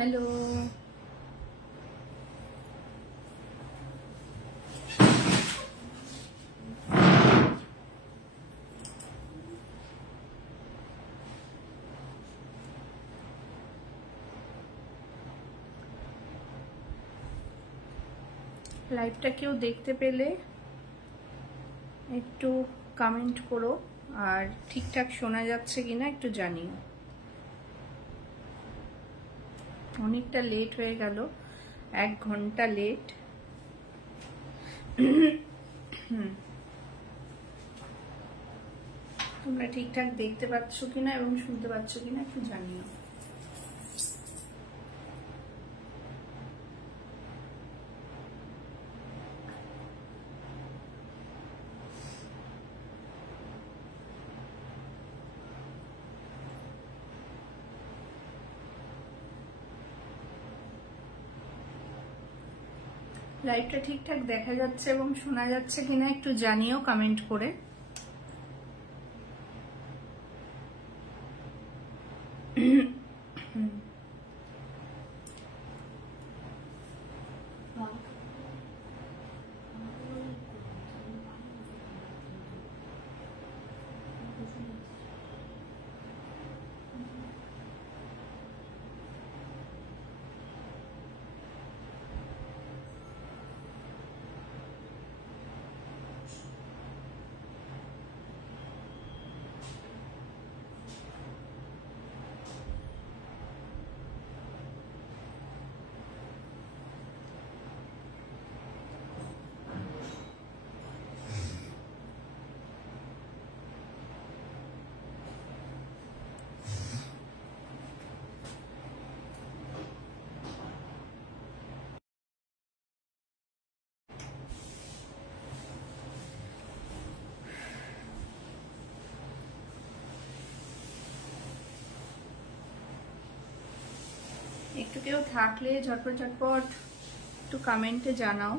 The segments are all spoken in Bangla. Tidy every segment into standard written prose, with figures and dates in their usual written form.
হ্যালো, লাইভটা কেউ দেখতে পেলে একটু কমেন্ট করো, আর ঠিকঠাক শোনা যাচ্ছে কিনা একটু জানিও। অনেকটা লেট হয়ে গেল, 1 ঘন্টা লেট। তোমরা ঠিকঠাক দেখতে পাচ্ছ কিনা এবং শুনতে পাচ্ছ কিনা একটু জানিও। লাইভটা ঠিকঠাক দেখা যাচ্ছে এবং শোনা যাচ্ছে কিনা একটু জানিও কমেন্ট করে। একটু কেউ থাকলে ঝটপট ঝটপট একটু কমেন্টে জানাও,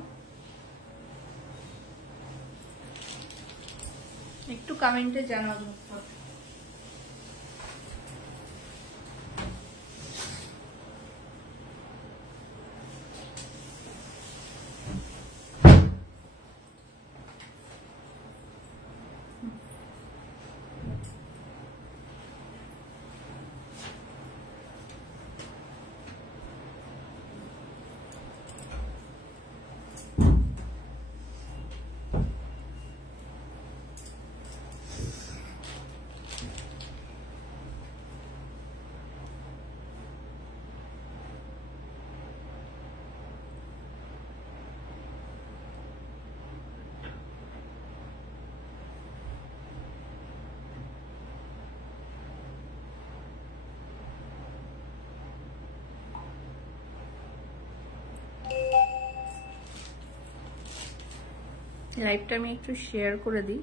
একটু কমেন্টে জানাও ঝটপট। লাইভটা আমি একটু শেয়ার করে দিই।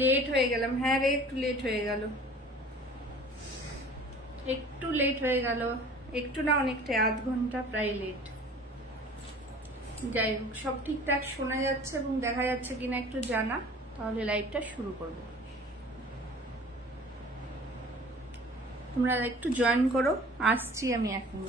লেট হয়ে গেলাম, হ্যাঁ রে, একটু লেট হয়ে গেল, একটু লেট হয়ে গেল, একটু না অনেকটা, 1/2 ঘন্টা প্রায় লেট। যাই হোক, সব ঠিকঠাক শোনা যাচ্ছে এবং দেখা যাচ্ছে কিনা একটু জানা, তাহলে লাইভটা শুরু করব। তোমরা একটু জয়েন করো, আসছি আমি এখন।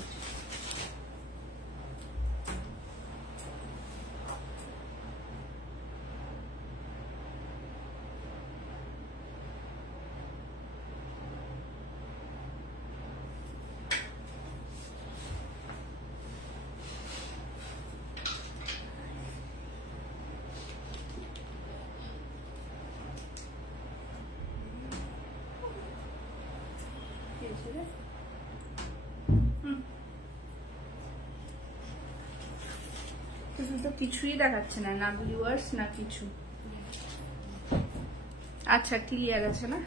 তো কিছুই দেখাচ্ছে না, না ভিউয়ার্স না কিছু। আচ্ছা, ক্লিয়ার আছে না?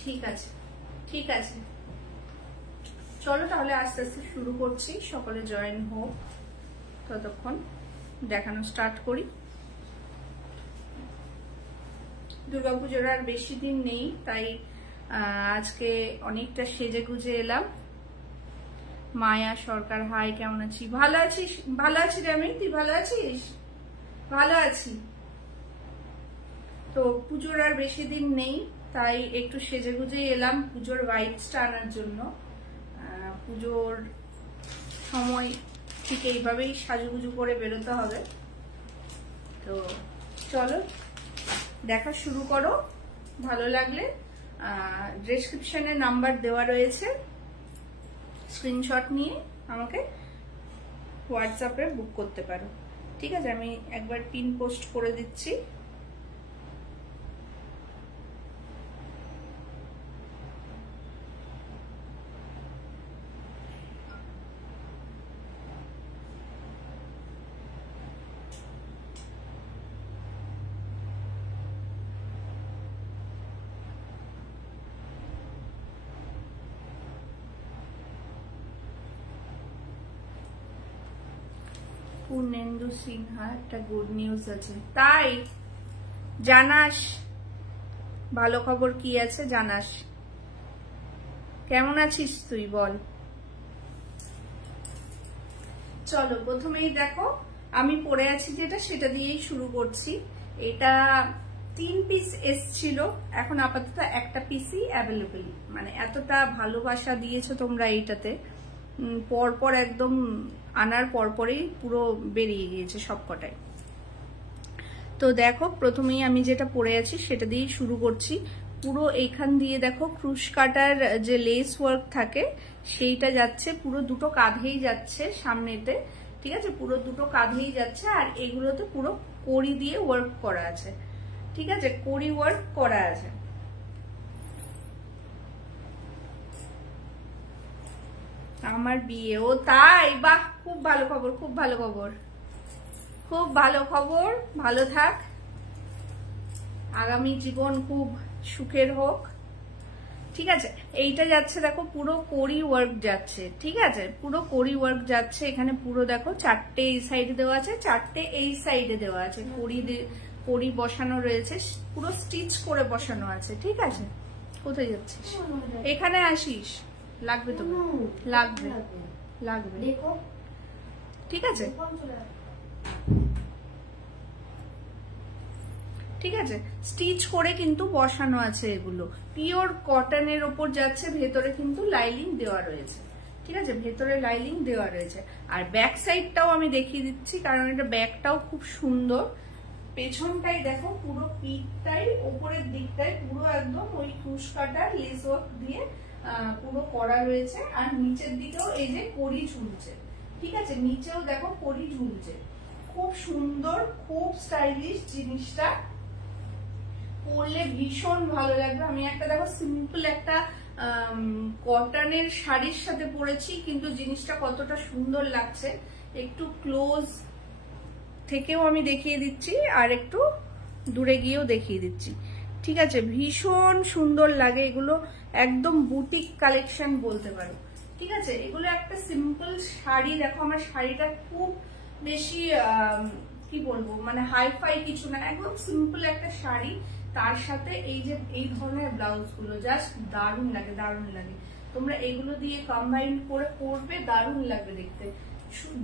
ঠিক আছে, ঠিক আছে, চলো তাহলে আস্তে আস্তে শুরু করছি। সকলে জয়েন হোক, ততক্ষণ দেখানো স্টার্ট করি। দুর্গাপুজোর আর বেশি দিন নেই, তাই আজকে অনেকটা সেজে গুজে এলাম। মায়া সরকার, হাই, কেমন আছি? ভালো আছিস? ভালো আছি রে আমি, তুই ভালো আছিস? ভালো আছি। তো পুজোর আর বেশি দিন নেই, তাই একটু সেজে গুজে এলাম পুজোর ভাইবসটা আনার জন্য। পুজোর সময় ঠিক এইভাবেই সাজুগুজু করে বেরোতে হবে। তো চলো দেখা শুরু করো। ভালো লাগলে ডেসক্রিপশনে নাম্বার দেওয়া রয়েছে, স্ক্রিনশট নিয়ে আমাকে হোয়াটসঅ্যাপে বুক করতে পারো। ঠিক আছে, আমি একবার পিন পোস্ট করে দিচ্ছি। পূর্ণেন্দু সিনহা একটা গুড নিউজ আছে, তাই জানাস? ভালো খবর কি আছে জানাস? কেমন আছিস তুই বল? চলো প্রথমেই দেখো আমি পরে আছি যেটা, সেটা দিয়েই শুরু করছি। এটা 3 পিস এসছিল, এখন আপাতত একটা পিসই অ্যাভেলেবল। মানে এতটা ভালোবাসা দিয়েছো তোমরা এইটাতে, পরপর একদম আনার পরপরই পুরো বেরিয়ে গিয়েছে সবকটাই। তো দেখো প্রথমেই আমি যেটা পরে আছি সেটা দিয়েই শুরু করছি। পুরো এইখান দিয়ে দেখো ক্রুশ কাটার যে লেস ওয়ার্ক থাকে সেইটা যাচ্ছে, পুরো দুটো কাঁধেই যাচ্ছে সামনেতে। ঠিক আছে, পুরো দুটো কাঁধেই যাচ্ছে। আর এগুলোতে পুরো কড়ি দিয়ে ওয়ার্ক করা আছে। ঠিক আছে, কড়ি ওয়ার্ক করা আছে। আমার বিয়ে, ও তাই? বাহ, খুব ভালো খবর, খুব ভালো খবর, খুব ভালো খবর। ভালো থাক, আগামী জীবন খুব সুখের হোক। ঠিক আছে, এইটা যাচ্ছে দেখো পুরো কড়ি ওয়ার্ক যাচ্ছে। ঠিক আছে, পুরো কড়ি ওয়ার্ক যাচ্ছে। এখানে পুরো দেখো 4টে এই সাইডে দেওয়া আছে, 4টে এই সাইডে দেওয়া আছে। কড়ি বসানো রয়েছে, পুরো স্টিচ করে বসানো আছে। ঠিক আছে, কোথায় যাচ্ছিস? এখানে আসিস, লাগবে তো, লাগবে লাগবে। ঠিক আছে, ঠিক আছে, স্টিচ করে কিন্তু বসানো আছে। এগুলো পিওর কটনের ওপর যাচ্ছে, ভেতরে কিন্তু লাইলিং দেওয়া রয়েছে। ঠিক আছে, ভেতরে লাইলিং দেওয়া রয়েছে। আর ব্যাক সাইডটাও আমি দেখিয়ে দিচ্ছি, কারণ এটা ব্যাকটাও খুব সুন্দর। পেছনটাই দেখো, পুরো পিঠটাই ওপরের দিকটাই পুরো একদম ওই ক্রুশ কাটার লেস ওয়ার্ক দিয়ে পুরো করা রয়েছে। আর নিচের দিকেও এই যে কড়ি ঝুলছে। ঠিক আছে, নিচেও দেখো কড়ি ঝুলছে। খুব সুন্দর, খুব স্টাইলিশ জিনিসটা। পরলে ভীষণ ভালো লাগবে। আমি একটা দেখো সিম্পল একটা কটনের শাড়ির সাথে পরেছি, কিন্তু জিনিসটা কতটা সুন্দর লাগছে একটু ক্লোজ থেকেও আমি দেখিয়ে দিচ্ছি, আর একটু দূরে গিয়েও দেখিয়ে দিচ্ছি। ঠিক আছে, ভীষণ সুন্দর লাগে এগুলো, একদম বুটিক কালেকশন বলতে পারো। ঠিক আছে, এগুলো একটা সিম্পল শাড়ি। দেখো আমার শাড়িটা খুব বেশি কি বলবো, মানে হাইফাই কিছু না, একদম সিম্পল একটা শাড়ি। তার সাথে এই যে এই ধরনের ব্লাউজ গুলো জাস্ট দারুণ লাগে, দারুণ লাগে। তোমরা এগুলো দিয়ে কম্বাইন করে পরবে, দারুণ লাগবে দেখতে।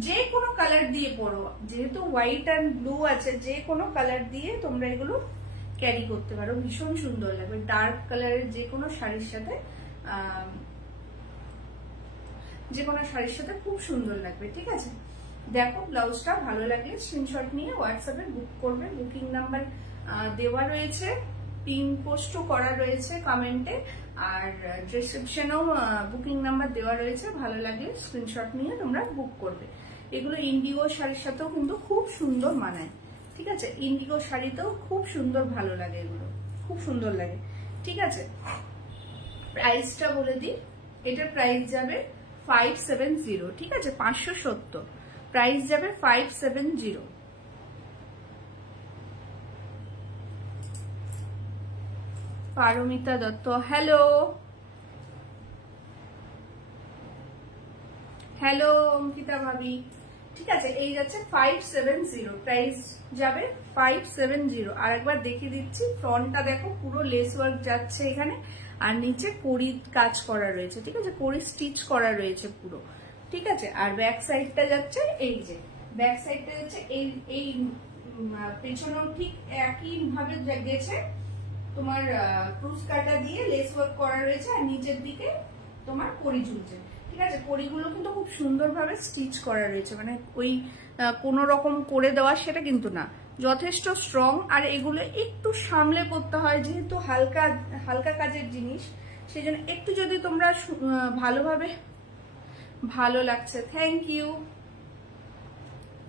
যে কোনো কালার দিয়ে পরো, যেহেতু হোয়াইট অ্যান্ড ব্লু আছে, যে কোনো কালার দিয়ে তোমরা এগুলো ক্যারি করতে পারো, ভীষণ সুন্দর লাগবে। ডার্ক কালারের যে কোনো শাড়ির সাথে, যে কোনো শাড়ির সাথে খুব সুন্দর লাগবে। ঠিক আছে, দেখো ব্লাউজটা ভালো লাগলে স্ক্রিনশট নিয়ে হোয়াটসঅ্যাপে বুক করবে। বুকিং নাম্বার দেওয়া রয়েছে, পিন পোস্টও করা রয়েছে কমেন্টে, আর ডেসক্রিপশনেও বুকিং নাম্বার দেওয়া রয়েছে। ভালো লাগলে স্ক্রিনশট নিয়ে তোমরা বুক করবে। এগুলো ইন্ডিগো শাড়ির সাথেও কিন্তু খুব সুন্দর মানায়। ঠিক আছে, ইন্ডিগো শাড়িতেও খুব সুন্দর ভালো লাগে, এগুলো খুব সুন্দর লাগে। ঠিক আছে, প্রাইসটা বলে দিই। এটার প্রাইস যাবে 570। ঠিক আছে, 570 প্রাইস যাবে, 570। পারমিতা দত্ত, হ্যালো হ্যালো অঙ্কিতা ভাবি। ঠিক আছে, এই যাচ্ছে 570, প্রাইস যাবে 570। আর একবার দেখিয়ে দিচ্ছি, ফ্রন্টটা দেখো পুরো লেস ওয়ার্ক যাচ্ছে এখানে, আর নিচে কড়ি কাজ করা রয়েছে। ঠিক আছে, কড়ি স্টিচ করা রয়েছে পুরো। ঠিক আছে, আর ব্যাক সাইডটা যাচ্ছে এই যে, ব্যাক সাইডটা যাচ্ছে এই পেছনেও ঠিক একই ভাবে গেছে। তোমার ক্রুজ কাটা দিয়ে লেস ওয়ার্ক করা রয়েছে, আর নিচের দিকে তোমার কড়ি ঝুলছে। ঠিক আছে, কড়িগুলো কিন্তু খুব সুন্দরভাবে স্টিচ করা রয়েছে, মানে ওই কোনো রকম করে দেওয়া সেটা কিন্তু না, যথেষ্ট স্ট্রং। আর এগুলো একটু সামলে পড়তে হয়, যেহেতু হালকা হালকা কাজের জিনিস, সেই জন্য একটু যদি তোমরা ভালোভাবে, ভালো লাগছে, thank you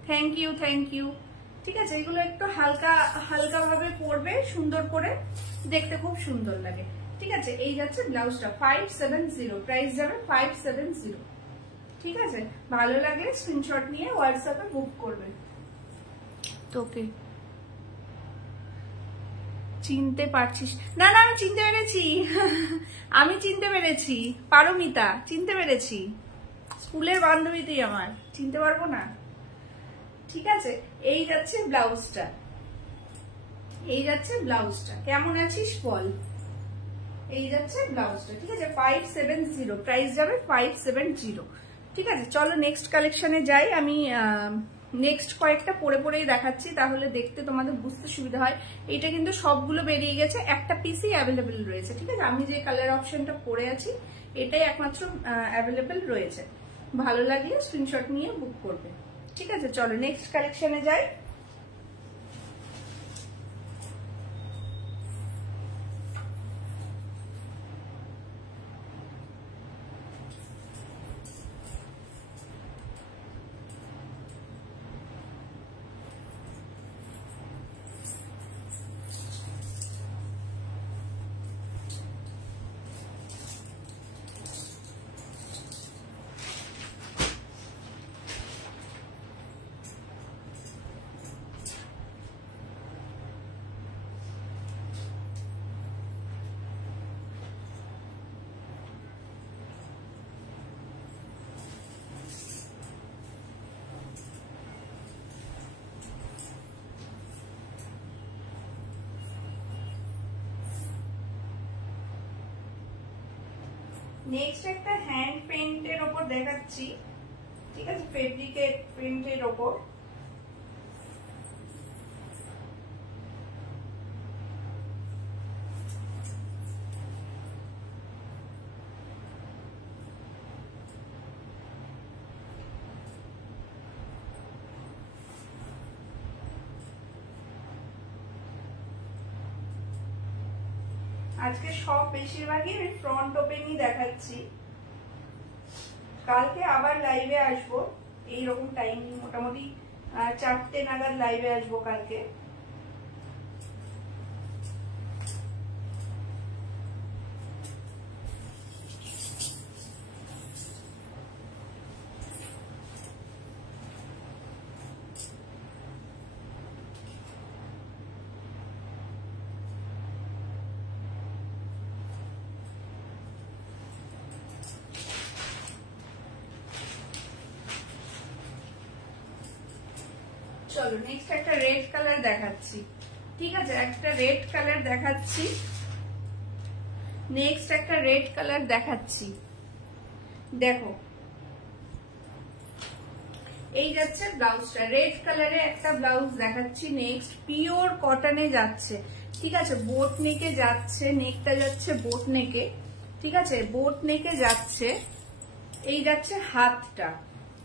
thank you thank you. ঠিক আছে, এগুলো একটু হালকা হালকা ভাবে পরবে, সুন্দর করে দেখতে খুব সুন্দর লাগে। ঠিক আছে, এই যাচ্ছে ব্লাউজটা 570, প্রাইস যাবে 570। ঠিক আছে, ভালো লাগলে স্ক্রিনশট নিয়ে হোয়াটসঅ্যাপে বুক করবে। তোকে চিনতে পারছিস না? না, আমি চিনতে পেরেছি আমি চিনতে পেরেছি, পারমিতা চিনতে পেরেছি, স্কুলের বান্ধবী তুই আমার, চিনতে পারবো না? ঠিক আছে, এই যাচ্ছে ব্লাউজটা, এই যাচ্ছে ব্লাউজটা, কেমন আছিস বল? এই যাচ্ছে ব্লাউজটা। ঠিক আছে, 570, প্রাইস যাবে 570। ঠিক আছে, চলো নেক্সট কালেকশনে যাই। আমি নেক্সট কয়েকটা পরে পরেই দেখাচ্ছি, তাহলে দেখতে তোমাদের বুঝতে সুবিধা হয়। এইটা কিন্তু সবগুলো বেরিয়ে গেছে, একটা পিসই অ্যাভেলেবেল রয়েছে। ঠিক আছে, আমি যে কালার অপশনটা পরে আছি এটাই একমাত্র অ্যাভেলেবেল রয়েছে। ভালো লাগলে স্ক্রিনশট নিয়ে বুক করবে। ঠিক আছে, চলো নেক্সট কালেকশনে যাই। নেক্সট একটা হ্যান্ড পেইন্টের ওপর দেখাচ্ছি। ঠিক আছে, ফেব্রিকের প্রিন্টের ওপর। আজকে সব বেশিরভাগই আমি ফ্রন্ট ওপেনই দেখাচ্ছি, কালকে আবার লাইভে আসবো এইরকম টাইম, মোটামুটি 4টে নাগাদ লাইভে আসবো কালকে। চলো নেক্সট একটা রেড কালার দেখাচ্ছি। ঠিক আছে, একটা রেড কালার দেখাচ্ছি, নেক্সট একটা রেড কালার দেখাচ্ছি। দেখো, এই যাচ্ছে ব্লাউজটা, রেড কালারে একটা ব্লাউজ দেখাচ্ছি। নেক্সট পিওর কটনে যাচ্ছে। ঠিক আছে, বোট নেকে যাচ্ছে, নেকটা যাচ্ছে বোট নেকে। ঠিক আছে, বোট নেকে যাচ্ছে। এই যাচ্ছে হাতটা।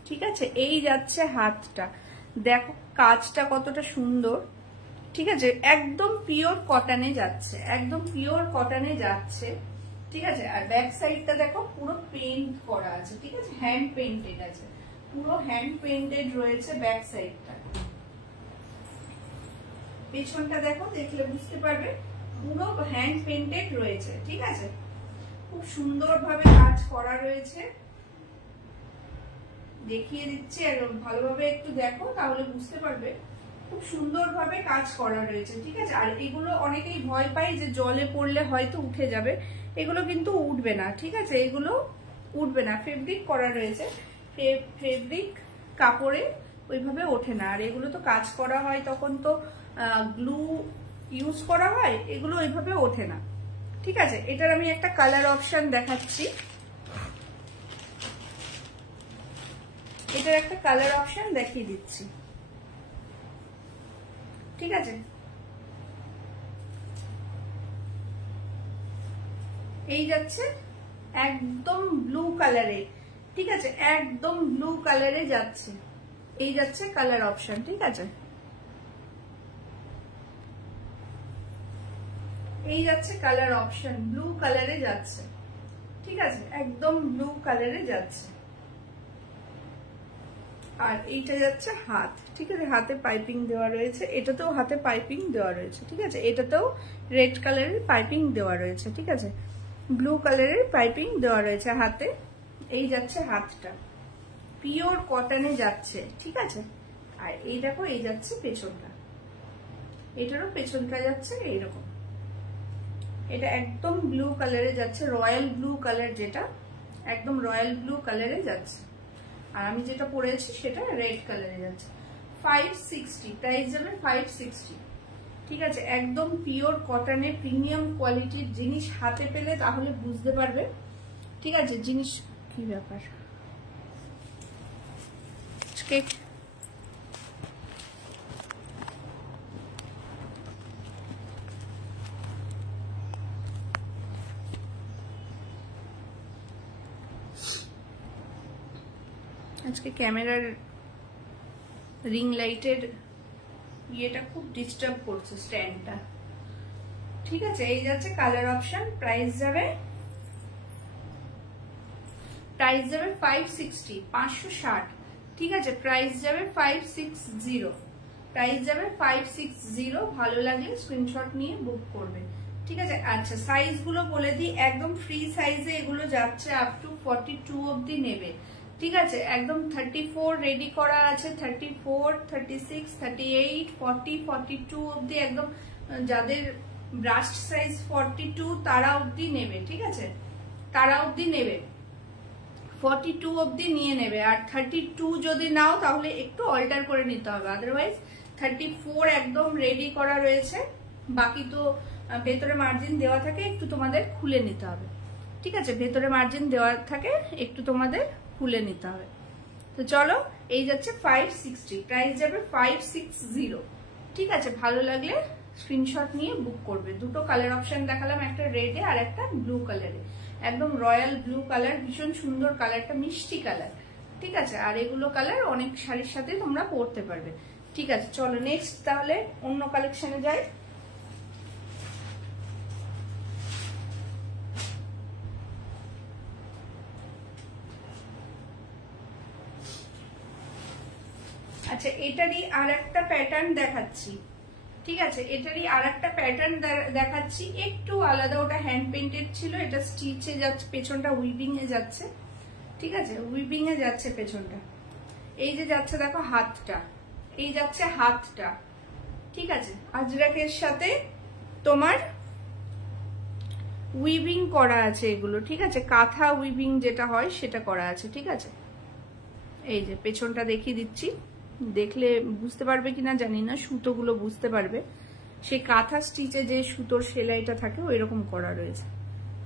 ঠিক আছে, এই যাচ্ছে হাতটা, দেখো কাজটা কতটা সুন্দর। ঠিক আছে, একদম পিওর কটনে যাচ্ছে, একদম পিওর কটনে যাচ্ছে। ঠিক আছে, আর ব্যাক সাইডটা দেখো পুরো পেইন্ট করা আছে। ঠিক আছে, হ্যান্ড পেইন্টেড আছে, পুরো হ্যান্ড পেইন্টেড রয়েছে ব্যাক সাইডটা। পেছনটা দেখো, দেখলে বুঝতে পারবে পুরো হ্যান্ড পেইন্টেড রয়েছে। ঠিক আছে, খুব সুন্দরভাবে কাজ করা রয়েছে, দেখিয়ে দিচ্ছি, একদম ভালোভাবে একটু দেখো তাহলে বুঝতে পারবে, খুব সুন্দরভাবে কাজ করা রয়েছে। ঠিক আছে, আর এগুলো অনেকেই ভয় পায় যে জলে পড়লে হয়তো উঠে যাবে, এগুলো কিন্তু উঠবে না। ঠিক আছে, এগুলো উঠবে না, ফেব্রিক করা রয়েছে, ফেব্রিক কাপড়ে ওইভাবে ওঠে না। আর এগুলো তো কাজ করা হয় তখন তো গ্লু ইউজ করা হয়, এগুলো ওইভাবে ওঠে না। ঠিক আছে, এটার আমি একটা কালার অপশন দেখাচ্ছি, এটার একটা কালার অপশন দেখিয়ে দিচ্ছি। ঠিক আছে, এই যাচ্ছে একদম ব্লু কালারে, ঠিক আছে, একদম ব্লু কালারে যাচ্ছে। এই যাচ্ছে কালার অপশন, ঠিক আছে, এই যাচ্ছে কালার অপশন, ব্লু কালারে যাচ্ছে, ঠিক আছে, একদম ব্লু কালারে যাচ্ছে। আর এইটা যাচ্ছে হাত, ঠিক আছে, হাতে পাইপিং দেওয়া রয়েছে, এটাতেও হাতে পাইপিং দেওয়া রয়েছে, ঠিক আছে, এটাতেও রেড কালারের পাইপিং দেওয়া রয়েছে, ঠিক আছে, ব্লু কালারের পাইপিং দেওয়া রয়েছে হাতে। এই যাচ্ছে হাতটা, পিওর কটনে যাচ্ছে, ঠিক আছে। আর এই দেখো এই যাচ্ছে পেছনটা, এটারও পেছনটা যাচ্ছে এইরকম, এটা একদম ব্লু কালারে যাচ্ছে, রয়্যাল ব্লু কালার, যেটা একদম রয়্যাল ব্লু কালারে যাচ্ছে। আর আমি যেটা পরেছি সেটা রেড কালারে যাচ্ছে। 560 প্রাইস যাবে 560, ঠিক আছে, একদম পিওর কটনে প্রিমিয়াম কোয়ালিটির জিনিস হাতে পেলে তাহলে বুঝতে পারবে, ঠিক আছে, জিনিস কি ব্যাপার। আজকে ক্যামেরার রিং লাইটের ইয়েটা খুব ডিস্টার্ব করছে, স্ট্যান্ডটা, ঠিক আছে। এই যাচ্ছে কালার অপশন, প্রাইস যাবে 560, 560, ঠিক আছে, প্রাইস যাবে 560, প্রাইস যাবে 560। ভালো লাগলে স্ক্রিনশট নিয়ে বুক করবে, ঠিক আছে। আচ্ছা, সাইজ গুলো বলে দিই, একদম ফ্রি সাইজে এগুলো যাচ্ছে, আপ টু 42 অবধি নেবে, ঠিক আছে, একদম 34 রেডি করা আছে, 34, 36, 38, 40, 42 অবধি, একদম যাদের ব্রাস্ট সাইজ 42 তারা অবধি নেবে, ঠিক আছে, তারা অবধি নেবে, 42 অবধি নিয়ে নেবে। আর 32 যদি নাও তাহলে একটু অল্টার করে নিতে হবে, আদারওয়াইজ 34 একদম রেডি করা রয়েছে, বাকি তো ভেতরে মার্জিন দেওয়া থাকে, একটু তোমাদের খুলে নিতে হবে, ঠিক আছে, ভেতরে মার্জিন দেওয়া থাকে, একটু তোমাদের খুলে নিতে হবে। তো চলো, এই যাচ্ছে 560, প্রাইস যাবে 560, ঠিক আছে। ভালো লাগলে স্ক্রিনশট নিয়ে বুক করবে। দুটো কালার অপশন দেখালাম, একটা রেডে আর একটা ব্লু কালারে, একদম রয়্যাল ব্লু কালার, ভীষণ সুন্দর কালারটা, মিষ্টি কালার, ঠিক আছে। আর এগুলো কালার অনেক শাড়ির সাথে তোমরা পরতে পারবে, ঠিক আছে। চলো নেক্সট তাহলে অন্য কালেকশনে যাই। আচ্ছা, এটারই আর একটা প্যাটার্ন দেখাচ্ছি, ঠিক আছে, এটারই আর একটা প্যাটার্ন দেখাচ্ছি, একটু আলাদা, ওটা হ্যান্ড পেইন্টেড ছিল, এটা স্টিচে যাচ্ছে, পেছনটা উইভিং এ যাচ্ছে, ঠিক আছে, উইভিং এ যাচ্ছে পেছনটা। এই যে যাচ্ছে দেখো হাতটা, এই যাচ্ছে হাতটা, ঠিক আছে, আজরাকের সাথে তোমার উইভিং করা আছে এগুলো, ঠিক আছে, কাঁথা উইভিং যেটা হয় সেটা করা আছে, ঠিক আছে। এই যে পেছনটা দেখিয়ে দিচ্ছি, দেখলে বুঝতে পারবে কিনা জানি না, সুতোগুলো বুঝতে পারবে, সেই কাঁথা স্টিচে যে সুতোর সেলাইটা থাকে ওই রকম করা রয়েছে,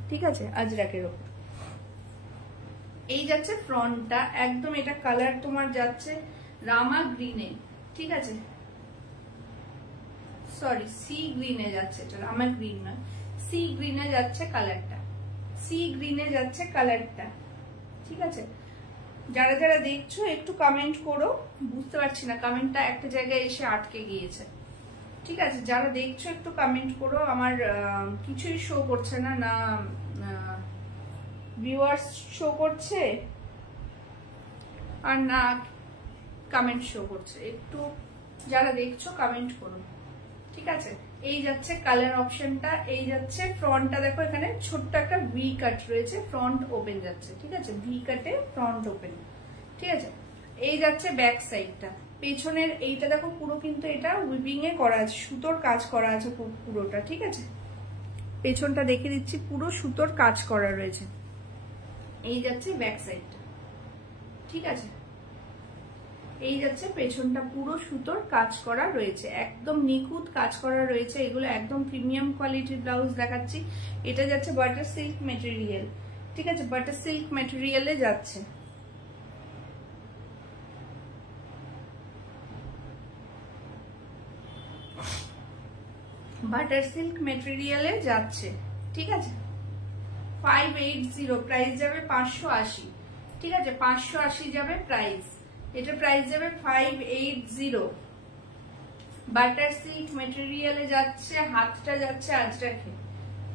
ঠিক আছে, আজরাকের ওপর। এই যাচ্ছে ফ্রন্টটা, একদম এটা কালার তোমার যাচ্ছে রামা গ্রিনে, ঠিক আছে, সরি সি গ্রিনে যাচ্ছে, এটা রামা গ্রিন নয়, সি গ্রিনে যাচ্ছে কালারটা, সি গ্রিনে যাচ্ছে কালারটা, ঠিক আছে। যারা যারা দেখছো একটু কমেন্ট করো, বুঝতে পারছি না, কমেন্টটা একটা জায়গায় এসে আটকে গিয়েছে, ঠিক আছে, যারা দেখছো একটু কমেন্ট করো, আমার কিছুই শো করছে না, না ভিউয়ার্স শো করছে আর না কমেন্ট শো করছে, একটু যারা দেখছো কমেন্ট করো, ঠিক আছে। এই যাচ্ছে কালার অপশনটা, এই যাচ্ছে ফ্রন্টটা, দেখো এখানে ছোট্ট একটা ভি কাট রয়েছে, ফ্রন্ট ওপেন যাচ্ছে, ঠিক আছে, ভি কাটে ফ্রন্ট ওপেন, ঠিক আছে। এই যাচ্ছে ব্যাক সাইডটা, পেছনের এইটা দেখো পুরো কিন্তু এটা উইভিং এ করা আছে, সুতোর কাজ করা আছে পুরোটা, ঠিক আছে, পেছনটা দেখে দিচ্ছি, পুরো সুতোর কাজ করা রয়েছে। এই যাচ্ছে ব্যাক সাইডটা, ঠিক আছে, এই যাচ্ছে পেছনটা, পুরো সুতোর কাজ করা রয়েছে, একদম নিখুঁত কাজ করা রয়েছে, এগুলো একদম প্রিমিয়াম কোয়ালিটির ব্লাউজ দেখাচ্ছি। এটা যাচ্ছে বাটার সিল্ক মেটেরিয়াল, ঠিক আছে, বাটার সিল্ক মেটেরিয়ালে যাচ্ছে, বাটার সিল্ক মেটেরিয়ালে যাচ্ছে, ঠিক আছে, 580, প্রাইস যাবে 580। ঠিক আছে, 580 যাবে প্রাইস। এটা প্রাইস যাবে 580। বাটার সিল্ক মেটেরিয়ালে যাচ্ছে, হাতটা যাচ্ছে আজরাকে।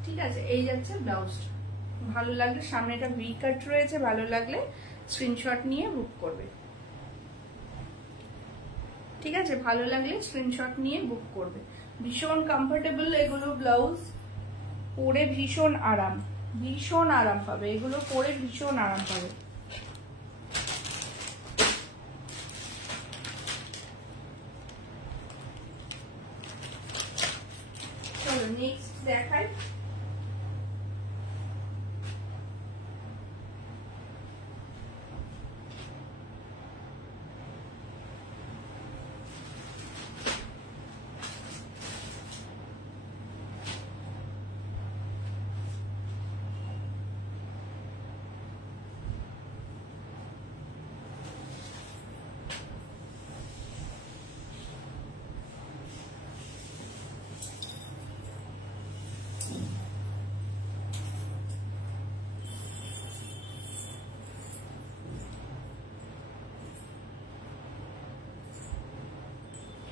ঠিক আছে, এই যাচ্ছে ব্লাউজটা। ভালো লাগলে, সামনে এটা ভি কাট রয়েছে, ভালো লাগলে স্ক্রিনশট নিয়ে বুক করবে। ঠিক আছে, ভালো লাগলে স্ক্রিনশট নিয়ে বুক করবে। ভীষণ কমফোর্টেবল এগুলো ব্লাউজ, পরে ভীষণ আরাম, ভীষণ আরাম পাবে এগুলো, পরে ভীষণ আরাম পাবে। চলো নেক্সট দেখাই।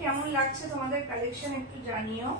কেমন লাগছে তোমাদের কালেকশন একটু জানিও।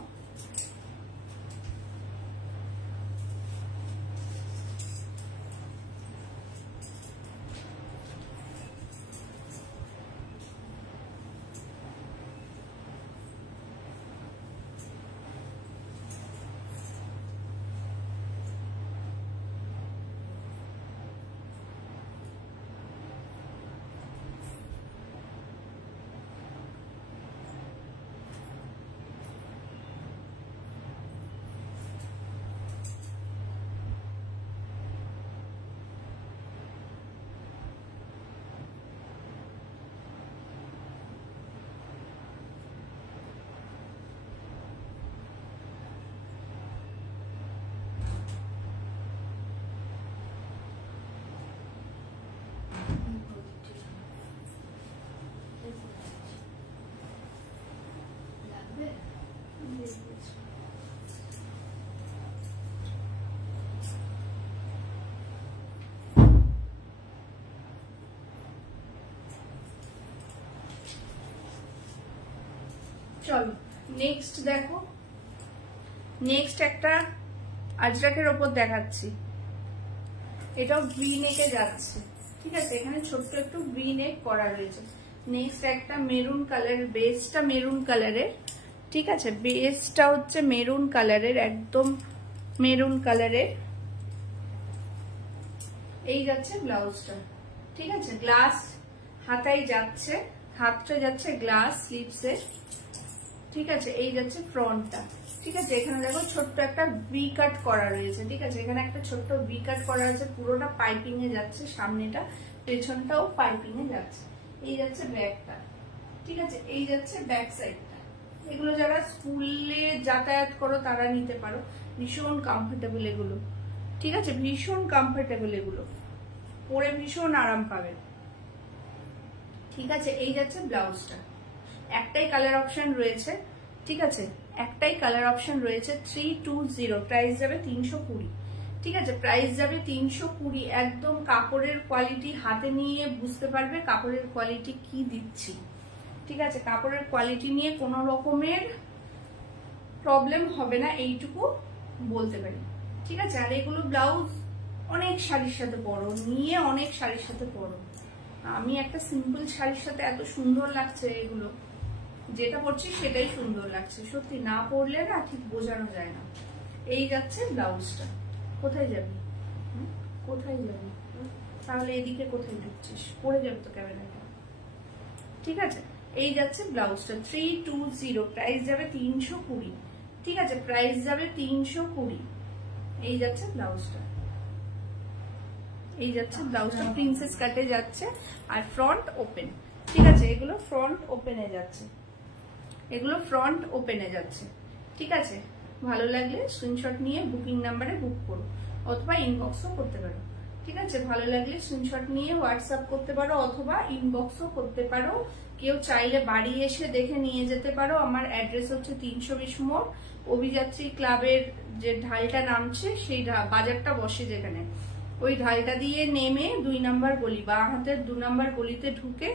চলো নেক্সট দেখো, নেক্সট একটা আজরাকের ওপর দেখাচ্ছি। এটাও ভি নেকে যাচ্ছে। ঠিক আছে, এখানে ছোট্ট একটু ভি নেক করা রয়েছে। নেক্সট একটা মেরুন কালার, বেসটা মেরুন কালারের। ঠিক আছে, বেসটা হচ্ছে মেরুন কালারের, একদম মেরুন কালারের। এই যাচ্ছে ব্লাউজটা। ঠিক আছে, গ্লাস হাতাই যাচ্ছে, হাতটা যাচ্ছে গ্লাস স্লিভসে। ঠিক আছে, এই যাচ্ছে ফ্রন্টটা। ঠিক আছে, এখানে দেখো ছোট্ট একটা ভি কাট করা রয়েছে। ঠিক আছে, এখানে একটা ছোট্ট ভি কাট করা আছে, পুরোটা পাইপিং এ যাচ্ছে, সামনেটা পেছনটাও পাইপিং এ যাচ্ছে। এই যাচ্ছে ব্যাকটা। ঠিক আছে, এই যাচ্ছে ব্যাক সাইডটা। এগুলো যারা স্কুলে যাতায়াত করো তারা নিতে পারো, ভীষণ কমফোর্টেবল এগুলো। ঠিক আছে, ভীষণ কমফোর্টেবল এগুলো, পরে ভীষণ আরাম পাবে। ঠিক আছে, এই যাচ্ছে ব্লাউজটা। একটাই কালার অপশন রয়েছে। ঠিক আছে, একটাই কালার অপশন রয়েছে। 320, প্রাইস যাবে 320। ঠিক আছে, প্রাইস যাবে 320। একদম কাপড়ের কোয়ালিটি হাতে নিয়ে বুঝতে পারবে কাপড়ের কোয়ালিটি কি দিচ্ছি। ঠিক আছে, কাপড়ের কোয়ালিটি নিয়ে কোনো রকমের প্রবলেম হবে না, এইটুকু বলতে পারি। ঠিক আছে, আর এগুলো ব্লাউজ অনেক শাড়ির সাথে পরো, নিয়ে অনেক শাড়ির সাথে পরো। আমি একটা সিম্পল শাড়ির সাথে এত সুন্দর লাগছে এগুলো, যেটা পরছি সেটাই সুন্দর লাগছে। সত্যি না পরলে না ঠিক বোঝানো যায় না। এই যাচ্ছে ব্লাউজটা। কোথায় যাবি, কোথায় যাবি তাহলে? এদিকে কোথায় ঢুকছিস? পরে যাবে তো ক্যামেরাটা। ঠিক আছে, এই যাচ্ছে ব্লাউজটা। 320, প্রাইস যাবে 320। ঠিক আছে, প্রাইস যাবে 320। এই যাচ্ছে ব্লাউজটা। এই যাচ্ছে ব্লাউজটা, প্রিন্সেস কাটে যাচ্ছে, আর ফ্রন্ট ওপেন। ঠিক আছে, এগুলো ফ্রন্ট ওপেনে যাচ্ছে, এগুলো ফ্রন্ট ওপেনে যাচ্ছে। ঠিক আছে, ভালো লাগলে স্ক্রিনশট নিয়ে বুকিং নাম্বারে বুক করো, অথবা ইনবক্সও করতে পারো। ঠিক আছে, ভালো লাগলে স্ক্রিনশট নিয়ে হোয়াটসঅ্যাপ করতে পারো, অথবা ইনবক্সও করতে পারো। কেউ চাইলে বাড়ি এসে দেখে নিয়ে যেতে পারো। আমার অ্যাড্রেস হচ্ছে 320 মোড়, অভিযাত্রী ক্লাবের যে ঢালটা নামছে সেই বাজারটা বসে যেখানে, ওই ঢালটা দিয়ে নেমে 2 নম্বর গলি বা হাতের 2 নম্বর গলিতে ঢুকে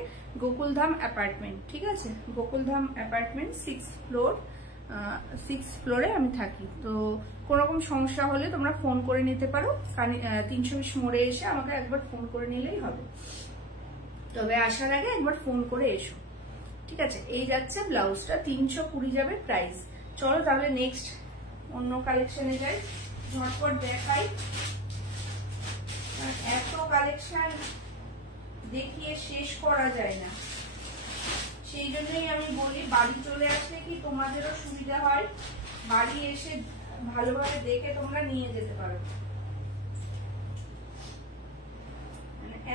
গোকুলধাম অ্যাপার্টমেন্ট, ঠিক আছে? গোকুলধাম অ্যাপার্টমেন্ট 6 ফ্লোরে আমি থাকি। তো কোনোরকম সমস্যা হলে তোমরা ফোন করে নিতে পারো, 320 মোড়ে এসে আমাকে একবার ফোন করে নিলেই হবে, তবে আসার আগে একবার ফোন করে এসো, ঠিক আছে? এই যাচ্ছে ব্লাউজটা, 320 যাবে প্রাইস। চলো তাহলে নেক্সট অন্য কালেকশনে যাই, ঝটপট দেখাই। এত কালেকশন দেখিয়ে শেষ করা যায় না, সেই জন্যই আমি বলি বাড়ি চলে আসলে কি তোমাদেরও সুবিধা হয়, বাড়ি এসে ভালোভাবে দেখে তোমরা নিয়ে যেতে পারো।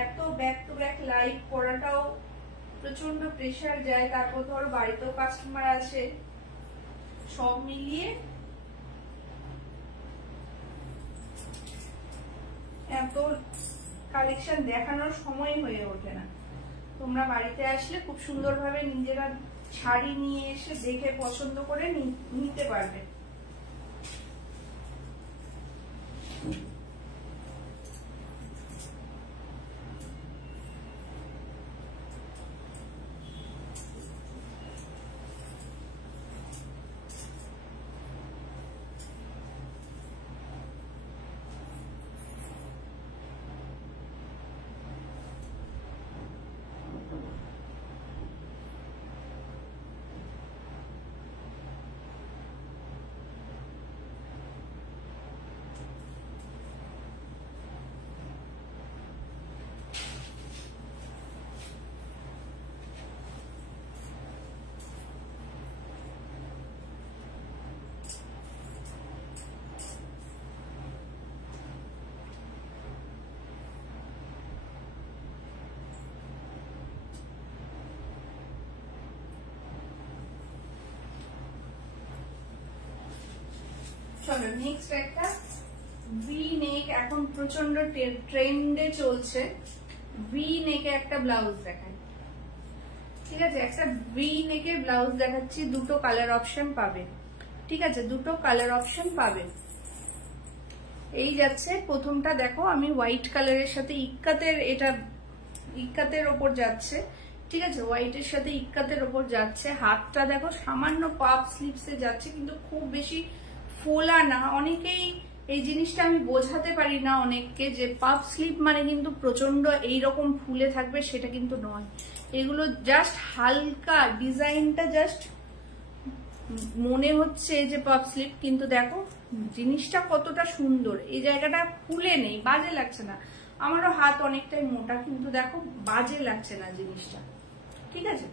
এত ব্যাক টু ব্যাক লাইভ করাটাও প্রচন্ড প্রেশার যায়, তারপর ধর বাড়িতেও কাস্টমার আছে, সব মিলিয়ে এত কালেকশন দেখানোর সময় হয়ে ওঠে না। তোমরা বাড়িতে আসলে খুব সুন্দরভাবে নিজেরা শাড়ি নিয়ে এসে দেখে পছন্দ করে নিতে পারবে। চলো নেক্সট একটা ভি নেক, এখন প্রচন্ড ট্রেন্ডে চলছে, ভি নেকে একটা ব্লাউজ দেখাই, ঠিক আছে? একটা ভি নেকে ব্লাউজ দেখাচ্ছি, দুটো কালার অপশন পাবে, ঠিক আছে? দুটো কালার অপশন পাবে। এই যাচ্ছে প্রথমটা, দেখো আমি হোয়াইট কালারের সাথে ইক্কাতের, এটা ইক্কাতের ওপর যাচ্ছে, ঠিক আছে? হোয়াইটের সাথে ইক্কাতের ওপর যাচ্ছে, হাতটা দেখো সামান্য পাপ স্লিপসে যাচ্ছে, কিন্তু খুব বেশি ফোলা না। অনেকেই এই জিনিসটা আমি বোঝাতে পারি না অনেককে, যে পাপ স্লিপ মানে কিন্তু প্রচন্ড এইরকম ফুলে থাকবে, সেটা কিন্তু নয়। এগুলো জাস্ট হালকা ডিজাইনটা জাস্ট মনে হচ্ছে যে পাপ স্লিপ, কিন্তু দেখো জিনিসটা কতটা সুন্দর, এই জায়গাটা ফুলে নেই, বাজে লাগছে না। আমারও হাত অনেকটাই মোটা, কিন্তু দেখো বাজে লাগছে না জিনিসটা, ঠিক আছে?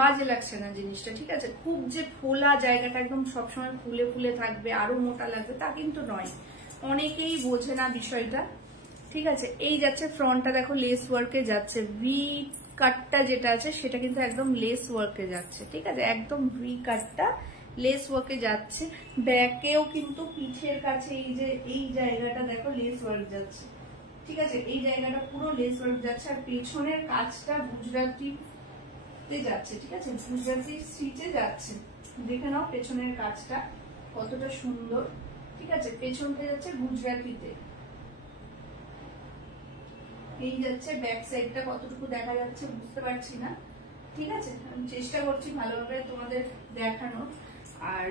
বাজে লাগছে না জিনিসটা, ঠিক আছে? খুব যে ফোলা জায়গাটা একদম সবসময় ফুলে ফুলে থাকবে, আরো মোটা লাগবে, তা কিন্তু নয়। অনেকেই বোঝে না বিষয়টা, ঠিক আছে? এই যাচ্ছে ফ্রন্টটা, দেখো লেস ওয়ার্কে যাচ্ছে, ভি কাটটা যেটা আছে সেটা কিন্তু একদম লেস ওয়ার্কে যাচ্ছে, ঠিক আছে? একদম ভি কাটটা লেস ওয়ার্কে যাচ্ছে। ব্যাকেও কিন্তু পিঠের কাছে এই যে এই জায়গাটা দেখো লেস ওয়ার্ক যাচ্ছে, ঠিক আছে? এই জায়গাটা পুরো লেস ওয়ার্ক যাচ্ছে, আর পেছনের কাজটা গুজরাটি যাচ্ছে, ঠিক আছে? গুজরাটি স্টিচে যাচ্ছে, দেখে নাও পেছনের কাজটা কতটা সুন্দর, ঠিক আছে? পেছনটা যাচ্ছে গুজরাটিতে। এই যাচ্ছে ব্যাক সাইডটা, কতটুকু দেখা যাচ্ছে বুঝতে পারছি না, ঠিক আছে? আমি চেষ্টা করছি ভালোভাবে তোমাদের দেখানোর। আর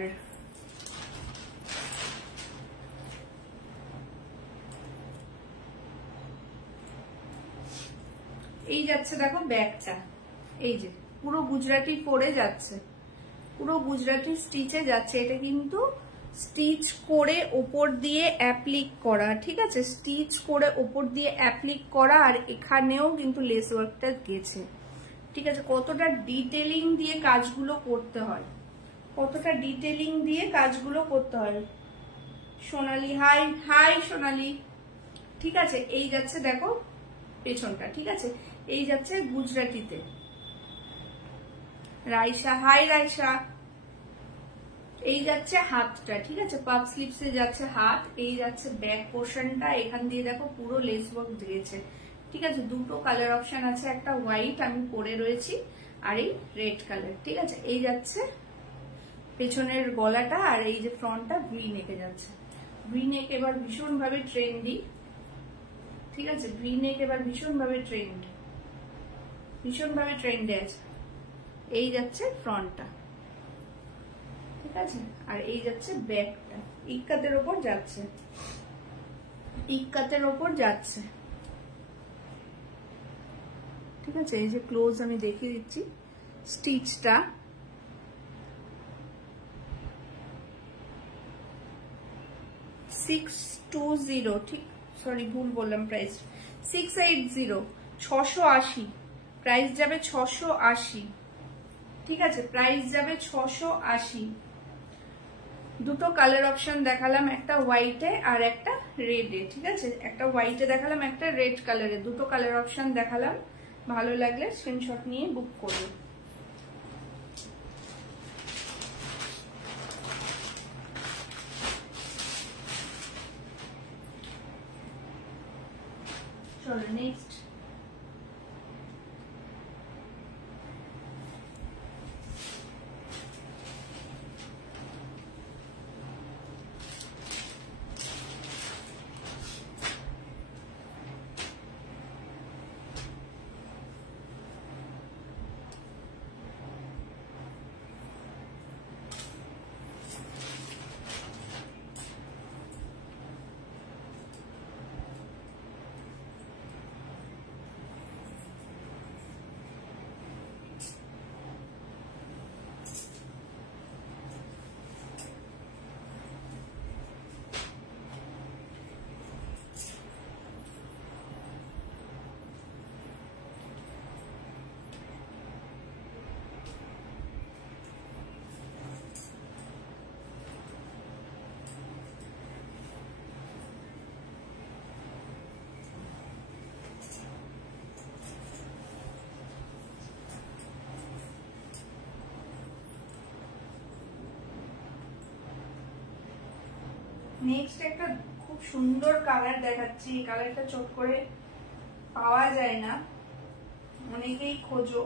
এই যাচ্ছে দেখো ব্যাকটা, এই যে পুরো গুজরাটি পরে যাচ্ছে, পুরো গুজরাটি স্টিচে যাচ্ছে। এটা কিন্তু স্টিচ করে ওপর দিয়ে অ্যাপ্লিক করা, ঠিক আছে? স্টিচ করে ওপর দিয়ে অ্যাপ্লিক করা, আর এখানেও কিন্তু লেস ওয়ার্কটা গেছে, ঠিক আছে? কতটা ডিটেলিং দিয়ে কাজগুলো করতে হয়, কতটা ডিটেলিং দিয়ে কাজগুলো করতে হয়। সোনালি, হাই হাই সোনালি, ঠিক আছে? এই যাচ্ছে দেখো পেছনটা, ঠিক আছে? এই যাচ্ছে গুজরাটিতে। রাইসা, হাই রাইসা। এই যাচ্ছে হাতটা, ঠিক আছে? পাপ স্লিপসে যাচ্ছে হাত। এই যাচ্ছে ব্যাক পোর্শনটা, এখান দিয়ে দেখো পুরো লেস ওয়ার্ক দিয়েছে, ঠিক আছে? দুটো কালার অপশন আছে, একটা হোয়াইট আমি পরে রয়েছি আর এই রেড কালার, ঠিক আছে? এই যাচ্ছে পেছনের গলাটা আর এই যে ফ্রন্টটা ভি নেকে যাচ্ছে। ভি নেক এবার ভীষণ ভাবে ট্রেন্ডি, ঠিক আছে, ভি নেক এবার ভীষণ ভাবে ট্রেন্ডে আছে। এই যাচ্ছে ফ্রন্টটা, ঠিক আছে, আর এই যাচ্ছে ব্যাকটা, ইক্কাতের ওপর যাচ্ছে, ইক্কাতের ওপর যাচ্ছে, ঠিক আছে। এই যে ক্লোজ আমি দেখিয়ে দিচ্ছি স্টিচটা, $620, ঠিক, সরি ভুল বললাম প্রাইস, 680, 680, প্রাইস যাবে 680, ঠিক আছে, প্রাইস যাবে 680। দুটো কালার অপশন দেখালাম, একটা হোয়াইটে আর একটা রেডে, ঠিক আছে, একটা হোয়াইটে দেখালাম, একটা রেড কালারে, দুটো কালার অপশন দেখালাম। ভালো লাগলে স্ক্রিনশট নিয়ে বুক করবে। চলো নেক্সট। নেক্সট একটা খুব সুন্দর কালার দেখাচ্ছি, এই কালারটা চট করে পাওয়া যায় না, অনেকেই খোঁজো।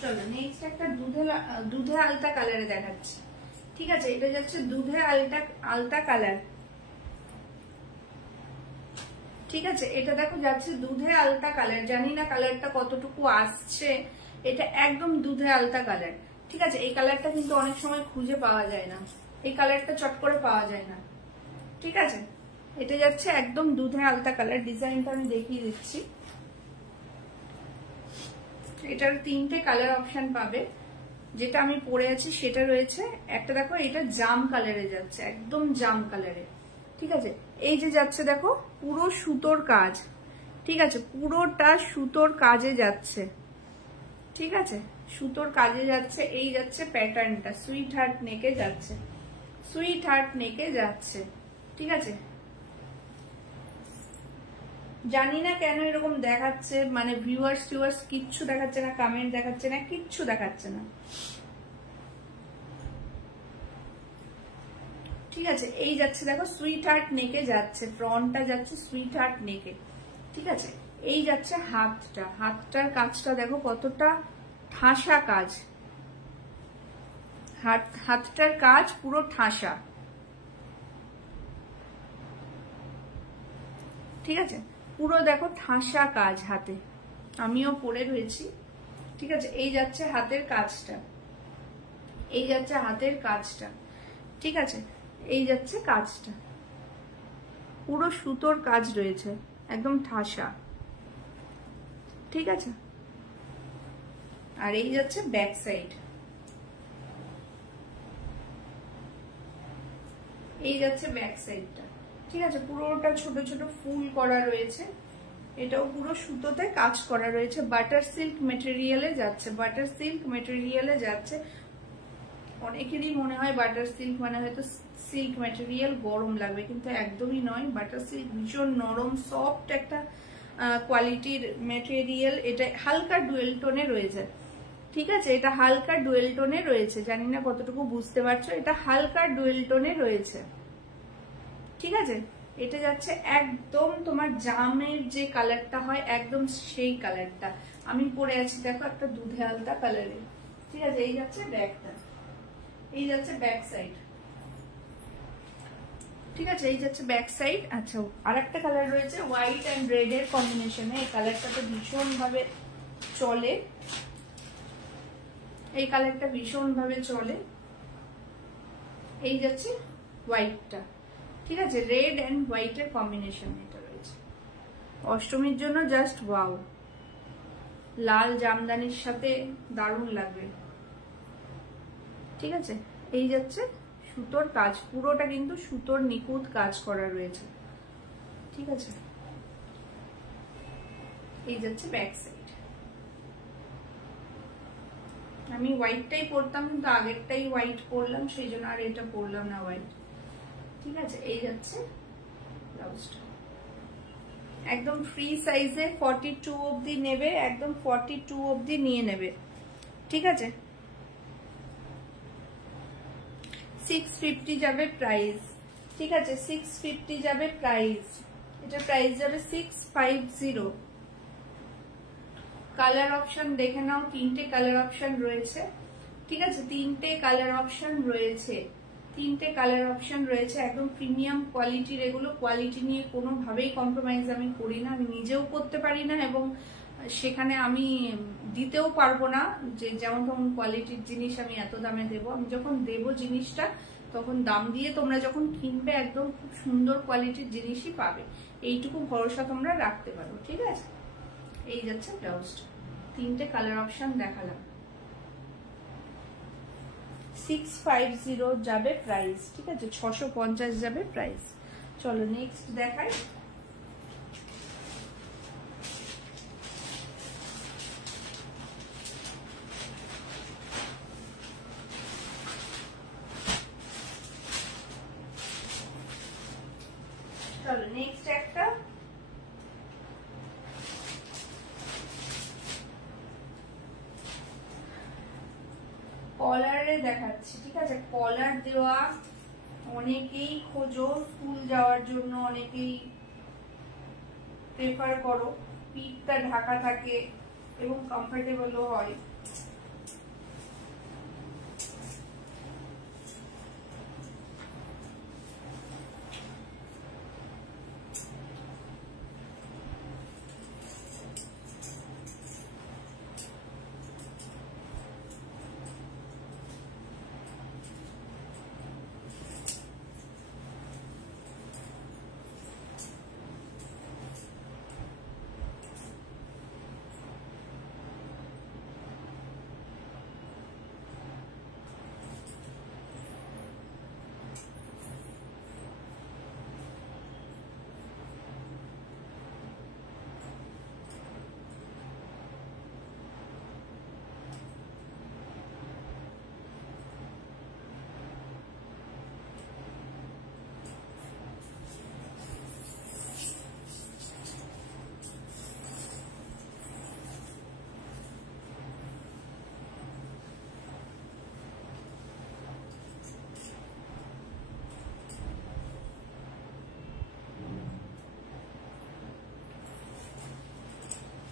চলো নেক্সট একটা দুধে আলতা কালারে দেখাচ্ছি, ঠিক আছে, এটা যাচ্ছে দুধে আলতা কালার, ঠিক আছে, এটা দেখো যাচ্ছে দুধে আলতা কালার, জানি না কালারটা কতটুকু আসছে, এটা একদম দুধে আলতা কালার, ঠিক আছে। এই কালারটা কিন্তু অনেক সময় খুঁজে পাওয়া যায় না, এই কালারটা চট করে পাওয়া যায় না, ঠিক আছে। এটা যাচ্ছে একদম দুধে আলতা কালার, ডিজাইনটা আমি দেখিয়ে দিচ্ছি। এটার তিনটে কালার অপশন পাবে, যেটা আমি পরে আছি সেটা রয়েছে, একটা দেখো এটা জাম কালারে যাচ্ছে, একদম জাম কালারে, ঠিক আছে। এই যে যাচ্ছে দেখো পুরো সুতোর কাজ, ঠিক আছে, পুরোটা সুতোর কাজে যাচ্ছে, ঠিক আছে, সুতোর কাজে যাচ্ছে। এই যাচ্ছে প্যাটার্নটা, সুইট হার্ট নেকে যাচ্ছে, সুইট হার্ট নেকে যাচ্ছে, ঠিক আছে। জানি না কেন এরকম দেখাচ্ছে, মানে ভিউয়ার্স কিচ্ছু দেখাচ্ছে না, কমেন্ট দেখাচ্ছে না, কিচ্ছু দেখাচ্ছে না, ঠিক আছে। এই যাচ্ছে দেখো সুইট হার্ট নেকে যাচ্ছে, ফ্রন্টটা যাচ্ছে সুইট হার্ট নেকে, ঠিক আছে। এই যাচ্ছে হাতটা, হাতটার কাজটা দেখো কতটা ঠাসা কাজ, হাতটার কাজ পুরো ঠাসা, ঠিক আছে, পুরো দেখো ঠাসা কাজ হাতে, আমিও পরে রয়েছি, ঠিক আছে। এই যাচ্ছে হাতের কাজটা, এই যাচ্ছে হাতের কাজটা, ঠিক আছে, এই যাচ্ছে কাজটা, পুরো সুতোর কাজ রয়েছে, একদম ঠাসা, ঠিক আছে। আর এই যাচ্ছে ব্যাক সাইড, এই যাচ্ছে ব্যাক সাইডটা, ঠিক আছে। পুরোটা ছোট ছোট ফুল করা রয়েছে, এটাও পুরো সুতোতে কাজ করা রয়েছে, বাটার সিল্ক মেটেরিয়ালে যাচ্ছে, বাটার সিল্ক মেটেরিয়ালে যাচ্ছে। অনেকেরই মনে হয় বাটার সিল্ক মানে হয়তো সিল্ক ম্যাটেরিয়াল, গরম লাগবে, কিন্তু একদমই নয়। বাটার সিল্ক ভীষণ নরম সফট একটা কোয়ালিটির ম্যাটেরিয়াল। এটা হালকা ডুয়েল টোনে রয়েছে, ঠিক আছে? এটা হালকা ডুয়েল টোনে রয়েছে, জানি না কতটুকু বুঝতে পারছো, এটা হালকা ডুয়েল টোনে রয়েছে, ঠিক আছে? এটা যাচ্ছে একদম তোমার জামের যে কালারটা হয় একদম সেই কালারটা। আমি পরে আছি দেখো একটা দুধে আলতা কালারে, ঠিক আছে? এই যাচ্ছে ব্যাকটা, এই যাচ্ছে ব্যাক সাইড, ঠিক আছে? এই যাচ্ছে ব্যাক সাইড। আচ্ছা, আর একটা কালার রয়েছে হোয়াইট অ্যান্ড রেড এর কম্বিনেশনে, এই কালারটা তো ভীষণ ভাবে চলে, এই কালারটা ভীষণ ভাবে চলে। এই যাচ্ছে হোয়াইটটা, ঠিক আছে? রেড অ্যান্ড হোয়াইট এর কম্বিনেশন এটা রয়েছে, অষ্টমীর জন্য জাস্ট ওয়াও। লাল জামদানির সাথে দারুণ লাগবে, ঠিক আছে? এই যাচ্ছে সুতোর কাজ, পুরোটা কিন্তু সুতোর নিখুঁত কাজ করা রয়েছে, ঠিক আছে? এই যাচ্ছে ব্যাক সাইড। আমি হোয়াইটটাই পরতাম, কিন্তু আগেরটাই হোয়াইট পরলাম, সেই জন্য আর এটা পরলাম না হোয়াইট, ঠিক আছে? এই যাচ্ছে ব্লাউজটা, একদম ফ্রি সাইজে 42 অবধি নেবে, একদম 42 অবধি নিয়ে নেবে, ঠিক আছে? 650 যাবে প্রাইস, ঠিক আছে? 650 যাবে প্রাইস, এটা প্রাইস যাবে 650। কালার অপশন দেখে নাও, তিনটে কালার অপশন রয়েছে, ঠিক আছে? তিনটে কালার অপশন রয়েছে, তিনটে কালার অপশন রয়েছে, একদম প্রিমিয়াম কোয়ালিটির এগুলো। কোয়ালিটি নিয়ে কোনোভাবেই কম্প্রোমাইজ আমি করি না, আমি নিজেও করতে পারি না, এবং সেখানে আমি দিতেও পারবো না যে যেমন তেমন কোয়ালিটির জিনিস আমি এত দামে দেবো। আমি যখন দেবো জিনিসটা তখন দাম দিয়ে তোমরা যখন কিনবে একদম খুব সুন্দর কোয়ালিটির জিনিসই পাবে, এইটুকু ভরসা তোমরা রাখতে পারো, ঠিক আছে? এই যাচ্ছে ব্লাউজটা, তিনটে কালার অপশন দেখালাম। 650 যাবে প্রাইস, ঠিক আছে? 650 যাবে প্রাইস। চলো নেক্সট দেখাই। চলো নেক্সট একটা কলারে দেখাচ্ছি, ঠিক আছে? কলার দেওয়া অনেকেই খোঁজো, স্কুল যাওয়ার জন্য অনেকেই প্রেফার করো, পিঠটা ঢাকা থাকে এবং কমফোর্টেবলও হয়।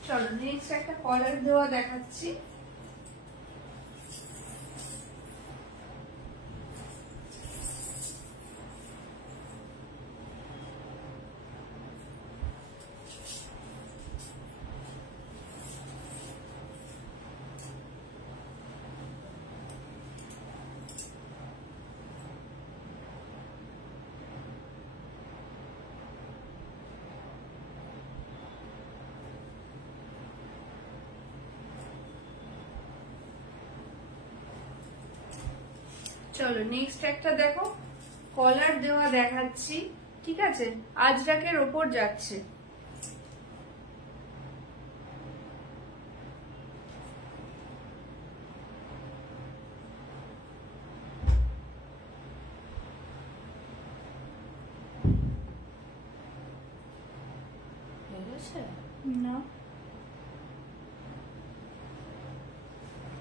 চলো নেক্সট একটা কলার দেওয়া দেখাচ্ছি। চলো নেক্সট একটা দেখো, কলার দেওয়া দেখাচ্ছি, ঠিক আছে? আজরাকের ওপর যাচ্ছে, না,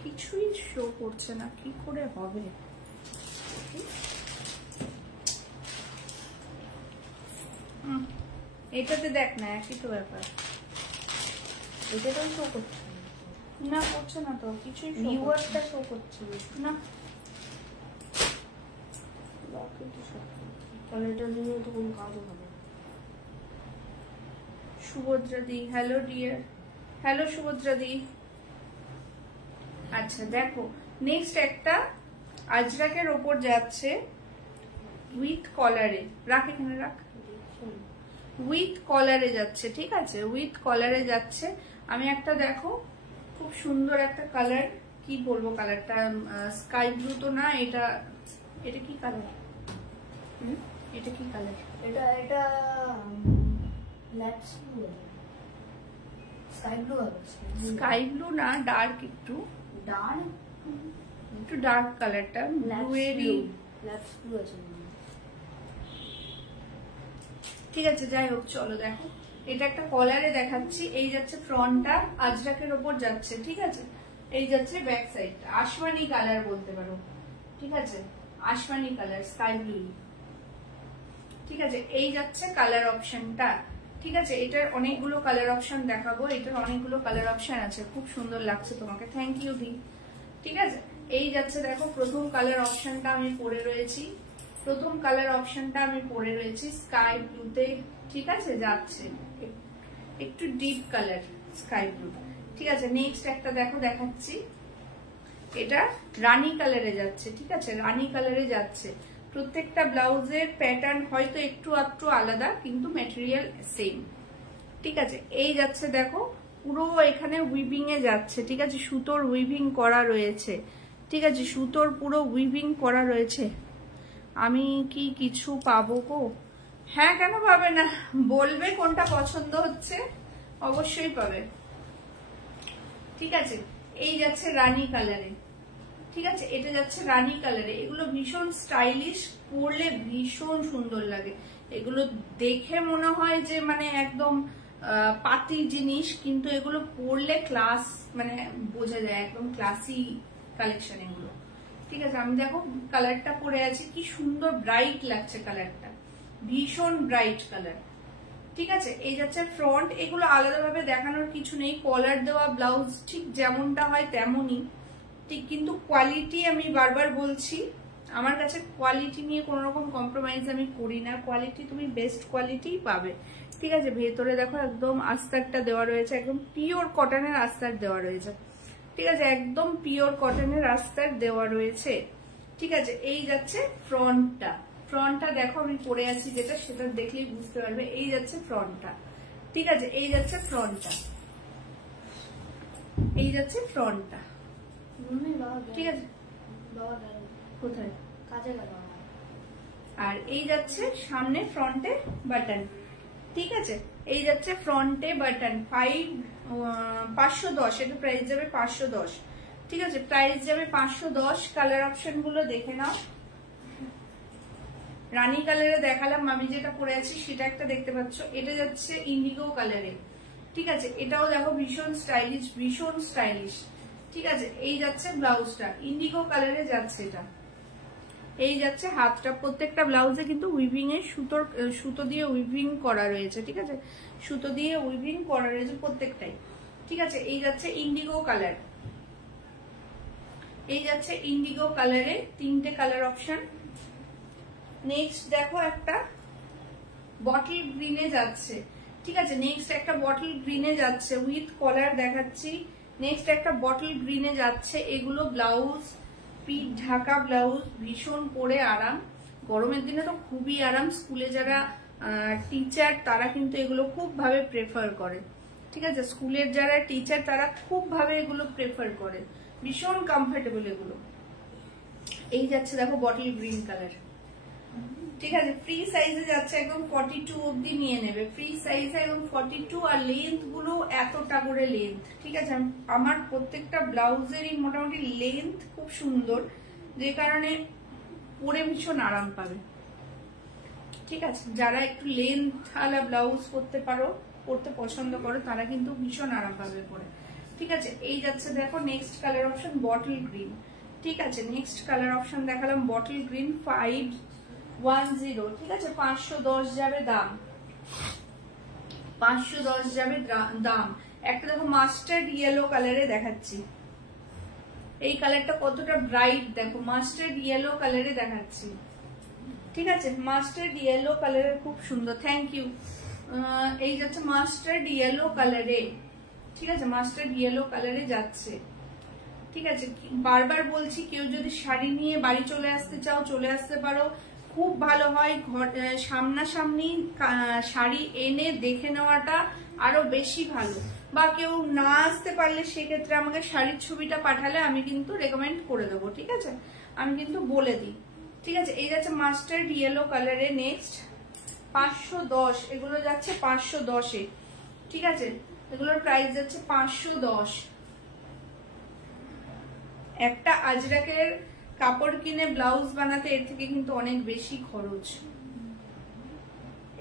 কিছুই শো করছে না, কি করে হবে? এটাতে দেখ না, একই তো ব্যাপার। এটাতেও শো করছে না, করছে না তো, কিছুই ভিউয়ারটা শো করছে না। তাহলে এটার জন্য তো কোনো কাজও হবে। সুভদ্রা দি, হ্যালো ডিয়ার, হ্যালো সুভদ্রা দি। আচ্ছা দেখো, নেক্সট একটা আজরাকের ওপর যাচ্ছে উইথ কলারে, রাখ এখানে রাখ, উইথ কলারে যাচ্ছে, ঠিক আছে, উইথ কলারে যাচ্ছে। আমি একটা দেখো খুব সুন্দর একটা কালার, কি বলবো কালারটা, স্কাই ব্লু তো না, এটা এটা কি কালার? এটা কি কালার? এটা ল্যাক্স ব্লু, স্কাই ব্লু হবে। স্কাই ব্লু না, ডার্ক, একটু ডার্ক কালারটা, ব্লুয়েরই ল্যাক্স ব্লু আছে। ঠিক আছে, যাই হোক, চলো দেখো, এটা একটা কলারে দেখাচ্ছি। এই যাচ্ছে ফ্রন্টটা, আজরাকের ওপর যাচ্ছে, ঠিক আছে। এই যাচ্ছে ব্যাক সাইডটা, আসমানি কালার বলতে পারো, ঠিক আছে, আসমানি কালার, স্কাই ব্লু, ঠিক আছে। এই যাচ্ছে কালার অপশনটা, ঠিক আছে। এটার অনেকগুলো কালার অপশন দেখাবো, এটার অনেকগুলো কালার অপশন আছে, খুব সুন্দর লাগছে তোমাকে, থ্যাংক ইউ দি, ঠিক আছে। এই যাচ্ছে দেখো, প্রথম কালার অপশনটা আমি পরে রয়েছি, প্রথম কালার অপশনটা আমি পরে রয়েছি স্কাই ব্লুতে, ঠিক আছে, যাচ্ছে একটু ডিপ কালার স্কাই ব্লু, ঠিক আছে। নেক্সট একটা দেখো দেখাচ্ছি, এটা রানী কালারে যাচ্ছে, ঠিক আছে, রানী কালারে যাচ্ছে। প্রত্যেকটা ব্লাউজের প্যাটার্ন হয়তো একটু একটু আলাদা, কিন্তু ম্যাটেরিয়াল সেম, ঠিক আছে। এই যাচ্ছে দেখো, পুরো এখানে উইভিং এ যাচ্ছে, ঠিক আছে, সুতোর উইভিং করা রয়েছে, ঠিক আছে, সুতোর পুরো উইভিং করা রয়েছে। আমি কি কিছু পাবো গো? হ্যাঁ, কেন পাবে না, বলবে কোনটা পছন্দ হচ্ছে, অবশ্যই পাবে, ঠিক আছে। এই যাচ্ছে রানী কালারে, ঠিক আছে, এটা যাচ্ছে রানী কালারে। এগুলো ভীষণ স্টাইলিশ, পরলে ভীষণ সুন্দর লাগে, এগুলো দেখে মনে হয় যে মানে একদম পাতি জিনিস, কিন্তু এগুলো পরলে ক্লাস, মানে বোঝা যায় একদম ক্লাসি কালেকশন এগুলো, ঠিক আছে। আমি দেখো কালারটা পরে আছি, কি সুন্দর ব্রাইট লাগছে কালারটা, ভীষণ ব্রাইট কালার, ঠিক আছে। এই যাচ্ছে ফ্রন্ট, এগুলো আলাদাভাবে দেখানোর কিছু নেই, কলার দেওয়া ব্লাউজ ঠিক যেমনটা হয় তেমনই, ঠিক, কিন্তু কোয়ালিটি আমি বারবার বলছি, আমার কাছে কোয়ালিটি নিয়ে কোনো রকম কম্প্রোমাইজ আমি করি না, কোয়ালিটি তুমি বেস্ট কোয়ালিটিই পাবে, ঠিক আছে। ভেতরে দেখো একদম আস্তারটা দেওয়া রয়েছে, একদম পিওর কটনের আস্তার দেওয়া রয়েছে, ঠিক আছে, একদম পিওর কটনের আস্তার দেওয়া রয়েছে, ঠিক আছে। এই যাচ্ছে ফ্রন্টটা, ফ্রন্টটা দেখো আমি পরে আছি যেটা, সেটা দেখলেই বুঝতে পারবে। এই যাচ্ছে ফ্রন্টটা, ঠিক আছে, এই যাচ্ছে ফ্রন্টটা, এই যাচ্ছে ফ্রন্টটা, ঠিক আছে। কোথায়? কাজে লাগা। আর এই যাচ্ছে সামনে ফ্রন্টে বাটন, ঠিক আছে। এই যাচ্ছে ফ্রন্টে বাটন, 510, এটা প্রাইস যাবে 510, ঠিক আছে, প্রাইস যাবে 510। কালার অপশন গুলো দেখে নাও। রানী কালারে দেখালাম, আমি যেটা পরে আছি সেটা একটা দেখতে পাচ্ছ, এটা যাচ্ছে ইন্ডিগো কালারে, ঠিক আছে, এটাও দেখো ভীষণ স্টাইলিশ, ভীষণ স্টাইলিশ, ঠিক আছে। এই যাচ্ছে ব্লাউজটা, ইন্ডিগো কালারে যাচ্ছে এটা। এই যাচ্ছে হাতটা, প্রত্যেকটা ব্লাউজে কিন্তু উইভিং এর সুতো দিয়ে উইভিং করা রয়েছে, ঠিক আছে, সুতো দিয়ে উইভিং করা রয়েছে প্রত্যেকটাই, ঠিক আছে। এই যাচ্ছে ইন্ডিগো কালার, এই যাচ্ছে ইন্ডিগো কালারে, তিনটে কালার অপশন। নেক্সট দেখো একটা বটল গ্রিনে যাচ্ছে, ঠিক আছে, নেক্সট একটা বটল গ্রিনে যাচ্ছে উইথ কলার দেখাচ্ছি। নেক্সট একটা বটল গ্রিনে যাচ্ছে, এগুলো ব্লাউজ পিঠ ঢাকা ব্লাউজ, ভীষণ পরে আরাম, গরমের দিনে তো খুবই আরাম। স্কুলে যারা টিচার তারা কিন্তু এগুলো খুব ভাবে প্রেফার করে, ঠিক আছে, স্কুলের যারা টিচার তারা খুব ভাবে এগুলো প্রেফার করে, ভীষণ কমফোর্টেবল এগুলো। এই যাচ্ছে দেখো বটল গ্রিন কালার, ঠিক আছে, ফ্রি সাইজে যাচ্ছে, একদম 42 অব্দি নিয়ে নেবে, ফ্রি সাইজে একদম 42, আর লেন্থ গুলো এতটা করে লেন্থ, ঠিক আছে। আমার প্রত্যেকটা ব্লাউজেরই মোটামুটি লেন্থ খুব সুন্দর, যে কারণে পরে ভীষণ আরাম পাবে, ঠিক আছে। যারা একটু লেন্থ আলা ব্লাউজ করতে পারো পরতে পছন্দ করো তারা কিন্তু ভীষণ আরাম পাবে পরে। ঠিক আছে, এই যাচ্ছে দেখো next colour option bottle green. ঠিক আছে, নেক্সট কালার অপশন দেখালাম বটল গ্রিন 510। ঠিক আছে, 510 যাবে দাম, 510 যাবে দাম। একটা দেখো মাস্টার্ড ইয়েলো কালারে দেখাচ্ছি, এই কালারটা কতটা ব্রাইট দেখো, মাস্টার্ড ইয়েলো কালারে দেখাচ্ছি। ঠিক আছে, মাস্টার্ড ইয়েলো কালারের খুব সুন্দর, থ্যাংক ইউ। এই যাচ্ছে মাস্টার্ড ইয়েলো কালারে। ঠিক আছে, মাস্টার্ড ইয়েলো কালারে যাচ্ছে। ঠিক আছে, বারবার বলছি কেউ যদি শাড়ি নিয়ে বাড়ি চলে আসতে চাও চলে আসতে পারো, খুব ভালো হয়। সামনাসামনি শাড়ি এনে দেখে নেওয়াটা আরো বেশি ভালো, বা কেউ না আসতে পারলে সেক্ষেত্রে আমাকে শাড়ির ছবিটা পাঠালে আমি কিন্তু রেকমেন্ড করে দেবো। ঠিক আছে, আমি কিন্তু বলে দিই। ঠিক আছে, এই যাচ্ছে মাস্টার্ড ইয়েলো কালারে। নেক্সট 510, এগুলো যাচ্ছে 510-এ। ঠিক আছে, এগুলোর প্রাইস যাচ্ছে 510। একটা আজরাকের কাপড় কিনে ব্লাউজ বানাতে এর থেকে কিন্তু অনেক বেশি খরচ।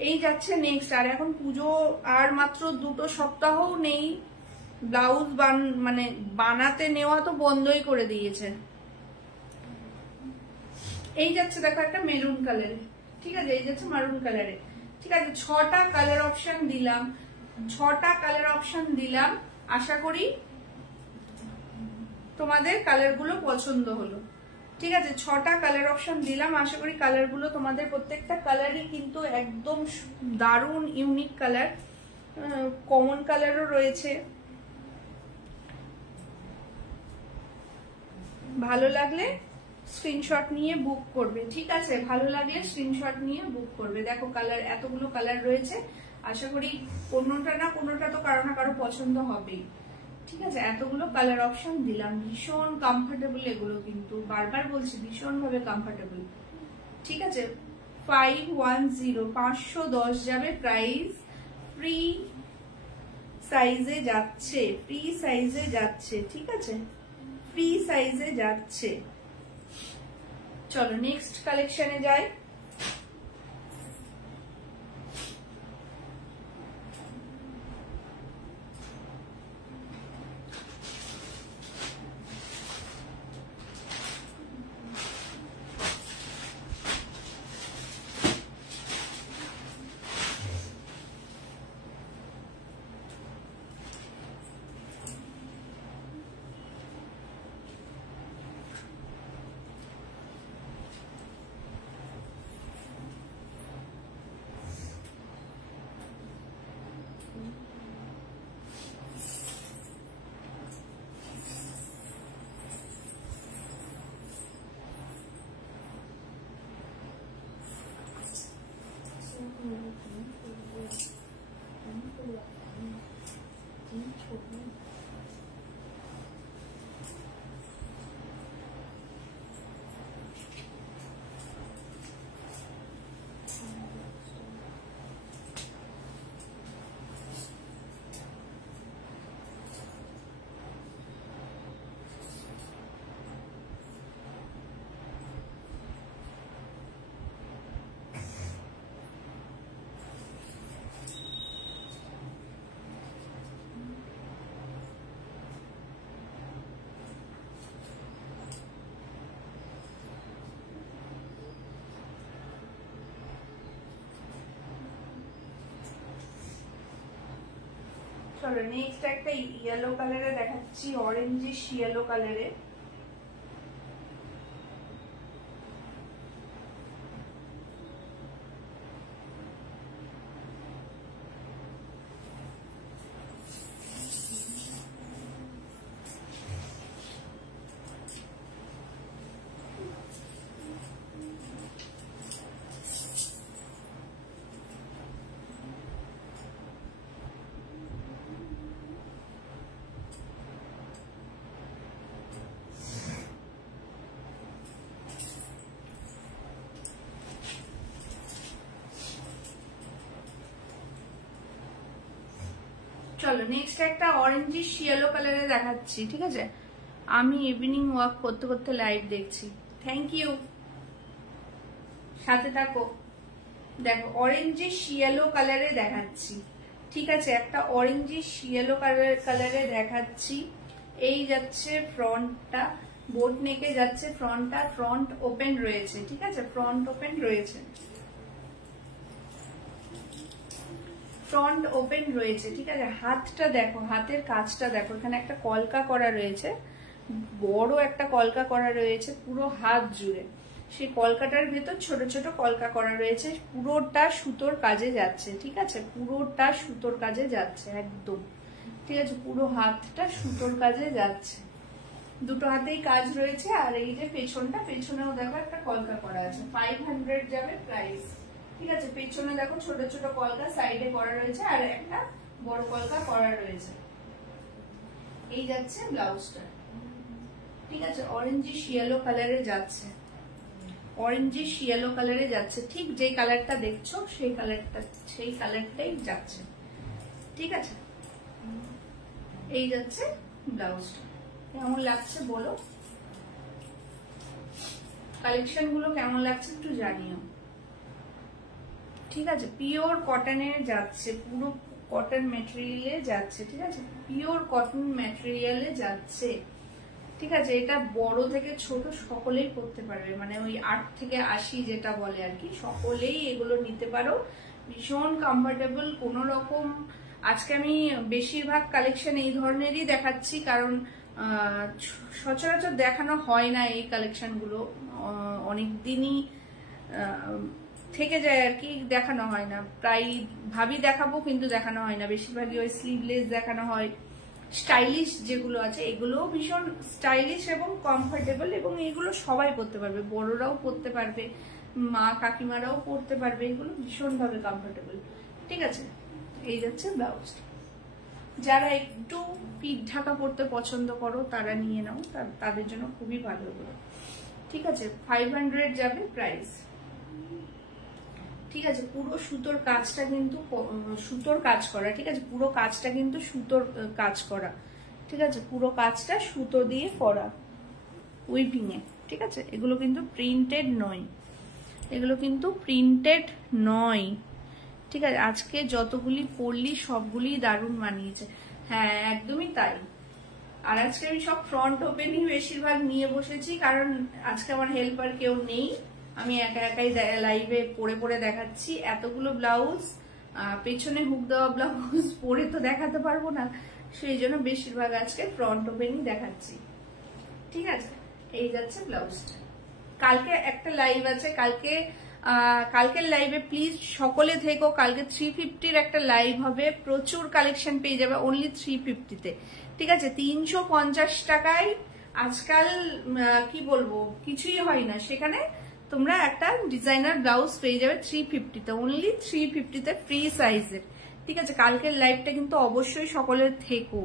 এই যাচ্ছে নেক্সট। আর এখন পুজো আর মাত্র 2 সপ্তাহও নেই, ব্লাউজ মানে বানাতে নেওয়া তো বন্ধই করে দিয়েছে। এই যাচ্ছে দেখো একটা মেরুন কালারে। ঠিক আছে, এই যাচ্ছে মারুন কালারে। ঠিক আছে, 6টা কালার অপশন দিলাম, 6টা কালার অপশন দিলাম। আশা করি তোমাদের কালার গুলো পছন্দ হলো। ঠিক আছে, 6টা কালার অপশন দিলাম, আশা করি কালার গুলো তোমাদের প্রত্যেকটা কালারই কিন্তু একদম দারুণ ইউনিক কালার, কমন কালারও রয়েছে। ভালো লাগলে স্ক্রিনশট নিয়ে বুক করবে। ঠিক আছে, ভালো লাগলে স্ক্রিনশট নিয়ে বুক করবে। দেখো কালার, এতগুলো কালার রয়েছে, আশা করি কোনোটা না কোনোটা তো কারো না কারো পছন্দ হবেই। ঠিক আছে, এতগুলো কালার অপশন দিলাম, ভীষণ কমফোর্টেবল এগুলো, কিন্তু বারবার বলছি ভীষণ ভাবে কমফোর্টেবল। ঠিক আছে, 510, 510 যাবে প্রাইস। ফ্রি সাইজে যাচ্ছে, ফ্রি সাইজে যাচ্ছে। ঠিক আছে, ফ্রি সাইজে যাচ্ছে। চলো নেক্সট কালেকশনে যাই। চলো নেক্সট একটা ইয়েলো কালারে দেখাচ্ছি, অরেঞ্জিশ ইয়েলো কালারে। চলো নেক্সট একটা অরেঞ্জিশ ইয়েলো কালারে দেখাচ্ছি। ঠিক আছে, আমি ইভিনিং ওয়াক করতে করতে লাইভ দেখছি, থ্যাংক ইউ, সাথে থাকো। দেখো অরেঞ্জিশ ইয়েলো কালারে দেখাচ্ছি। ঠিক আছে, একটা অরেঞ্জিশ ইয়েলো কালারে দেখাচ্ছি। এই যাচ্ছে ফ্রন্টটা, বোট নেকে যাচ্ছে ফ্রন্টটা, ফ্রন্ট ওপেন রয়েছে, ঠিক আছে, ফ্রন্ট ওপেন রয়েছে, ফ্রন্ট ওপেন রয়েছে, ঠিক আছে। হাতটা দেখো, হাতের কাজটা দেখো, এখানে একটা কলকা করা রয়েছে, বড় একটা কলকা করা রয়েছে পুরো হাত জুড়ে। সেই কলকাটার ভেতর ছোট ছোট কলকা করা রয়েছে, পুরোটা সুতোর কাজে যাচ্ছে, ঠিক আছে, পুরোটা সুতোর কাজে যাচ্ছে একদম, ঠিক আছে, পুরো হাতটা সুতোর কাজে যাচ্ছে, দুটো হাতেই কাজ রয়েছে। আর এই যে পেছনটা, পেছনেও দেখো একটা কলকা করা আছে, 500 যাবে প্রাইস, ঠিক আছে। পেছনে দেখো ছোট ছোট কলকা সাইডে করা রয়েছে আর একটা বড় কলকা করা রয়েছে। এই যাচ্ছে ব্লাউজটা, ঠিক আছে, অরেঞ্জিশ ইয়েলো কালারে যাচ্ছে, অরেঞ্জিশ ইয়েলো কালারে যাচ্ছে, ঠিক যে কালারটা দেখছো সেই কালারটাই যাচ্ছে, ঠিক আছে। এই যাচ্ছে ব্লাউজটা, কেমন লাগছে বলো, কালেকশন গুলো কেমন লাগছে একটু জানিও, ঠিক আছে। পিওর কটনে যাচ্ছে, পুরো কটন ম্যাটেরিয়ালে যাচ্ছে, ঠিক আছে, পিওর কটন ম্যাটেরিয়ালে যাচ্ছে, ঠিক আছে। এটা বড় থেকে ছোট সকলেই পরতে পারবে, মানে ওই 8 থেকে 80 যেটা বলে আর কি, সকলেই এগুলো নিতে পারো, ভীষণ কমফোর্টেবল। কোন রকম, আজকে আমি বেশিরভাগ কালেকশন এই ধরনেরই দেখাচ্ছি, কারণ সচরাচর দেখানো হয় না এই কালেকশন গুলো, অনেক দিনই থেকে যায় আর কি, দেখানো হয় না, প্রায় ভাবি দেখাবো কিন্তু দেখানো হয় না, বেশিরভাগই ওই স্লিভলেস দেখানো হয়। স্টাইলিশ যেগুলো আছে এগুলো ভীষণ স্টাইলিশ এবং কমফোর্টেবল, এবং এগুলো সবাই পরতে পারবে, বড়রাও পরতে পারবে, মা কাকিমারাও পরতে পারবে, এগুলো ভীষণ ভাবে কমফোর্টেবল, ঠিক আছে। এই যাচ্ছে ব্লাউজ, যারা একটু পিঠ ঢাকা পরতে পছন্দ করো তারা নিয়ে নাও, তাদের জন্য খুবই ভালো এগুলো, ঠিক আছে। 500 যাবে প্রাইস, ঠিক আছে। পুরো সুতোর কাজটা কিন্তু সুতোর কাজ করা, ঠিক আছে, পুরো কাজটা কিন্তু সুতোর কাজ করা, ঠিক আছে, পুরো কাজটা সুতো দিয়ে করা উইভিং এ, ঠিক আছে। এগুলো কিন্তু প্রিন্টেড নয়, এগুলো কিন্তু প্রিন্টেড নয়, ঠিক আছে। আজকে যতগুলি পরলি সবগুলি দারুণ মানিয়েছে, হ্যাঁ একদমই তাই। আর আজকে আমি সব ফ্রন্ট ওপেনই বেশিরভাগ নিয়ে বসেছি, কারণ আজকে আমার হেল্পার কেউ নেই, আমি একা একাই লাইভে পরে পরে দেখাচ্ছি। এতগুলো ব্লাউজ, পেছনে হুক দেওয়া ব্লাউজ পরে তো দেখাতে পারবো না, সেই জন্য বেশিরভাগ আজকে ফ্রন্ট ওপেনই দেখাচ্ছি, ঠিক আছে। এই যাচ্ছে ব্লাউজটা। কালকে একটা লাইভ আছে, কালকের লাইভে প্লিজ সকলে থেকো, কালকে 350-র একটা লাইভ হবে, প্রচুর কালেকশন পেয়ে যাবে অনলি 350-তে, ঠিক আছে। 350 টাকায় আজকাল কি বলবো কিছুই হয় না, সেখানে তোমরা একটা ডিজাইনার ব্লাউজ পেয়ে যাবে 350-তে, অনলি 350-তে ফ্রি সাইজের, ঠিক আছে। কালকের লাইভটা কিন্তু অবশ্যই সকলের থেকো,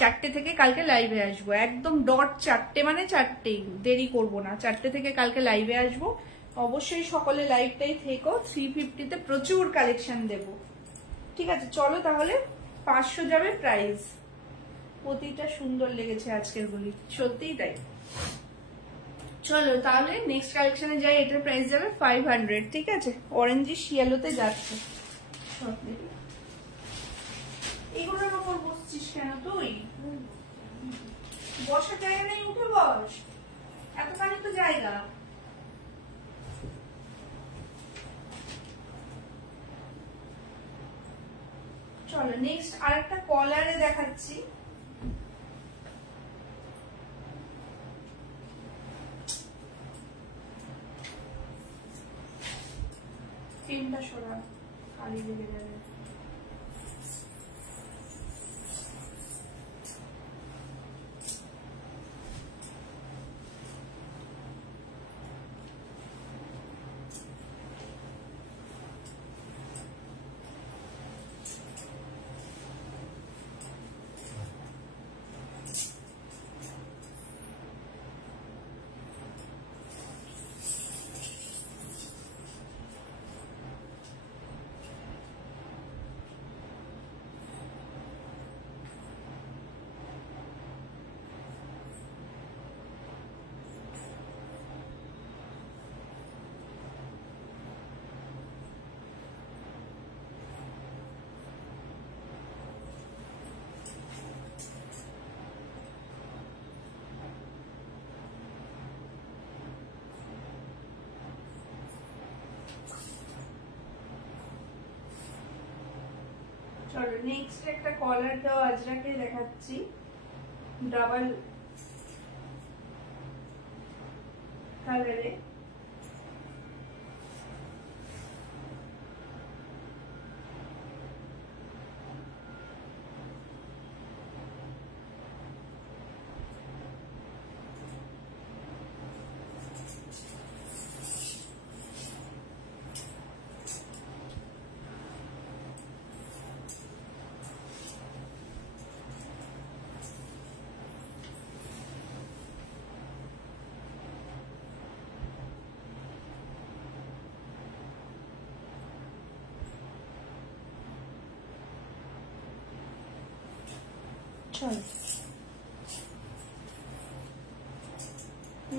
4টে থেকে কালকে লাইভে আসবো, একদম ডট 4টে, মানে 4টেই, দেরি করব না, 4টে থেকে কালকে লাইভে আসবো, অবশ্যই সকলে লাইভটাই থেকো। 350-তে প্রচুর কালেকশন দেব, ঠিক আছে। চলো তাহলে, 500 যাবে প্রাইস, প্রতিটা সুন্দর লেগেছে আজকের গুলি, সত্যিই তাই। চলো তাহলে নেক্সট কালেকশনে যাই, এটার প্রাইস যাবে 500, ঠিক আছে। অরেঞ্জিশ ইয়েলোতে যাচ্ছে, এগুলোর উপর বসছিস কেন তুই? বসার জায়গা নেই, উঠে বস, এতখানি তো জায়গা। চলো নেক্সট আরেকটা কলারে দেখাচ্ছি, পেনটা সরা, কালি লেগে যাবে। চলো নেক্সট একটা কলার দেওয়া আজরাকে দেখাচ্ছি, ডাবল কালারে।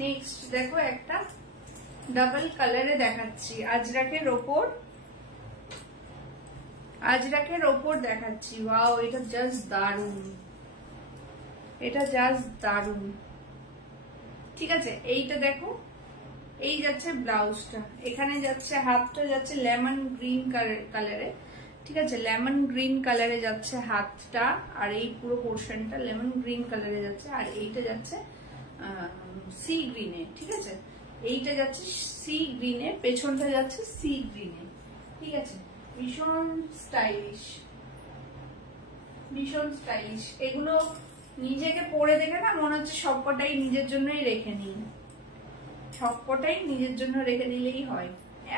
নেক্সট দেখো একটা ডাবল কালারে দেখাচ্ছি, আজরাকের ওপর দেখাচ্ছি। ওয়াও, এটা জাস্ট দারুন, এটা জাস্ট দারুন। ঠিক আছে, এইটা দেখো, এই যাচ্ছে ব্লাউজটা, এখানে যাচ্ছে হাতটা যাচ্ছে লেমন গ্রিন কালারে। ঠিক আছে, লেমন গ্রিন কালারে যাচ্ছে হাতটা, আর এই পুরো পোর্শনটা লেমন গ্রিন কালারে যাচ্ছে, আর এইটা যাচ্ছে সি গ্রিনে। ঠিক আছে, এইটা যাচ্ছে সি গ্রিনে, পেছনটা যাচ্ছে সি গ্রিনে। ঠিক আছে, ভীষণ স্টাইলিশ, ভীষণ স্টাইলিশ। এগুলো নিজেকে পরে দেখে না মনে হচ্ছে সবকটাই নিজের জন্যই রেখে নিই, সবকটাই নিজের জন্য রেখে দিলেই হয়।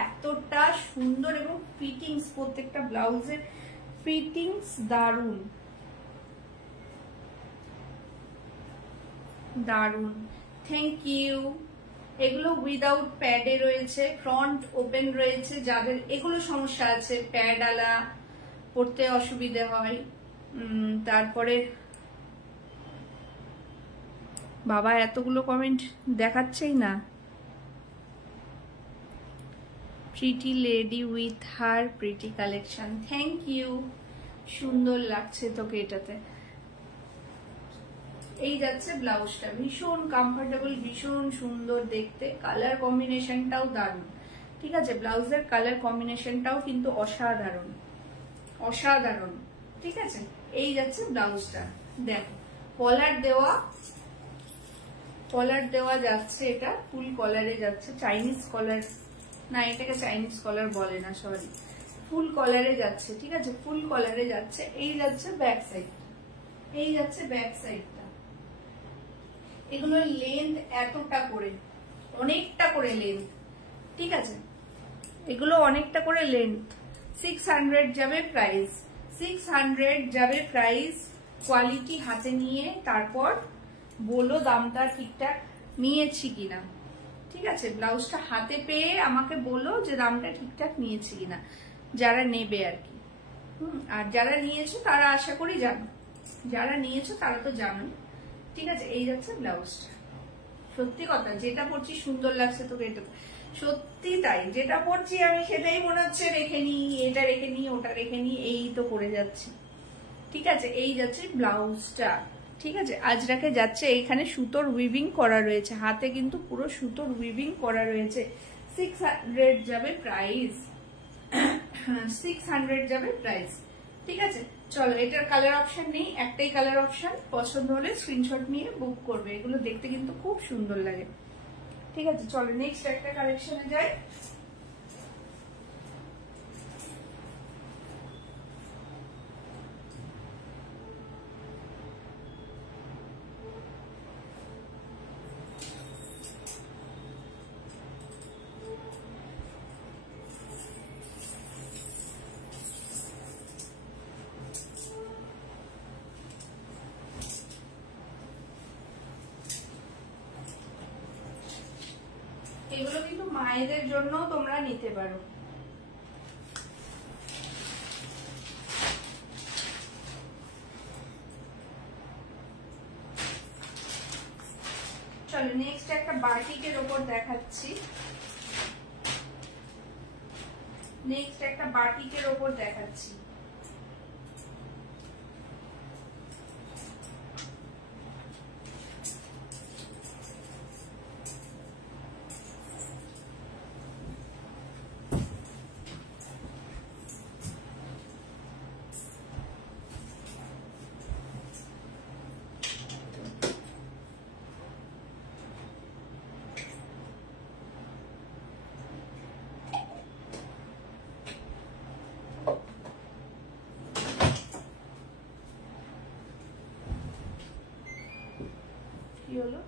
এতটা সুন্দর, এবং ফিটিংস, প্রত্যেকটা ব্লাউজের ফিটিংস দারুন দারুন। Thank you. এগুলো উইদাউট প্যাডে রয়েছে, ফ্রন্ট ওপেন রয়েছে। যাদের এগুলো সমস্যা আছে, প্যাড আলা পড়তে অসুবিধে হয়, তারপরে বাবা এতগুলো কমেন্ট দেখাচ্ছেই না। Pretty lady with her pretty collection, thank you, সুন্দর লাগছে তোকে এটাতে। এই যাচ্ছে ব্লাউজটা, ভীষণ কমফোর্টেবল, ভীষণ সুন্দর দেখতে, কালার কম্বিনেশনটাও দারুণ। ঠিক আছে, ব্লাউজের কালার কম্বিনেশনটাও কিন্তু অসাধারণ, অসাধারণ। ঠিক আছে, এই যাচ্ছে ব্লাউজটা। দেখো কলার দেওয়া যাচ্ছে, এটা ফুল কলারে যাচ্ছে, চাইনিজ কলার না, এটাকে চাইনিজ কলার বলে না, সরি, ফুল কলারে যাচ্ছে। ঠিক আছে, ফুল কলারে যাচ্ছে। এই যাচ্ছে ব্যাক সাইড, এই যাচ্ছে ব্যাক সাইডটা। এগুলো লেন্থ এতটা করে, অনেকটা করে লেন্থ। ঠিক আছে, এগুলো অনেকটা করে লেন্থ। 600 যাবে প্রাইস, 600 যাবে প্রাইস। কোয়ালিটি হাতে নিয়ে তারপর বলো দামটা ঠিকঠাক নিয়েছি কিনা। ঠিক আছে, ব্লাউজটা হাতে পেয়ে আমাকে বলো যে দামটা ঠিকঠাক নিয়েছি কিনা, যারা নেবে আর কি। আর যারা নিয়েছো তারা আশা করি জানো, যারা নিয়েছো তারা তো জানো। ঠিক আছে, এই যাচ্ছে ব্লাউজটা। সত্যি কথা, যেটা পরছি সুন্দর লাগছে তোকে, এটা সত্যি তাই, যেটা পরছি আমি সেটাই মনে হচ্ছে রেখে নিই, এটা রেখে নিই, ওটা রেখে নিই, এই তো করে যাচ্ছি। ঠিক আছে, এই যাচ্ছে ব্লাউজটা। ঠিক আছে, আজরাকে যাচ্ছে, এইখানে সুতোর উইভিং করা রয়েছে, হাতে কিন্তু পুরো সুতোর উইভিং করা রয়েছে। 600 যাবে প্রাইস, 600 যাবে প্রাইস। ঠিক আছে, চলো, এটার কালার অপশন নেই, একটাই কালার অপশন। পছন্দ হলে স্ক্রিনশট নিয়ে বুক করবে, এগুলো দেখতে কিন্তু খুব সুন্দর লাগে। ঠিক আছে, চলো নেক্সট একটা কালেকশনে যাই। এগুলো কিন্তু মায়েদের জন্য তোমরা নিতে পারো। চলো নেক্সট একটা বাটিকের ওপর দেখাচ্ছি, নেক্সট একটা বাটিকের ওপর দেখাচ্ছি। হলো?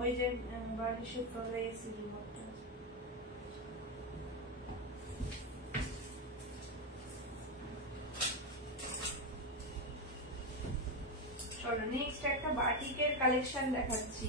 ওই যে বালিশের তলায় এসি রিমোটটা। চলো নেক্সট একটা বাটিকের কালেকশন দেখাচ্ছি।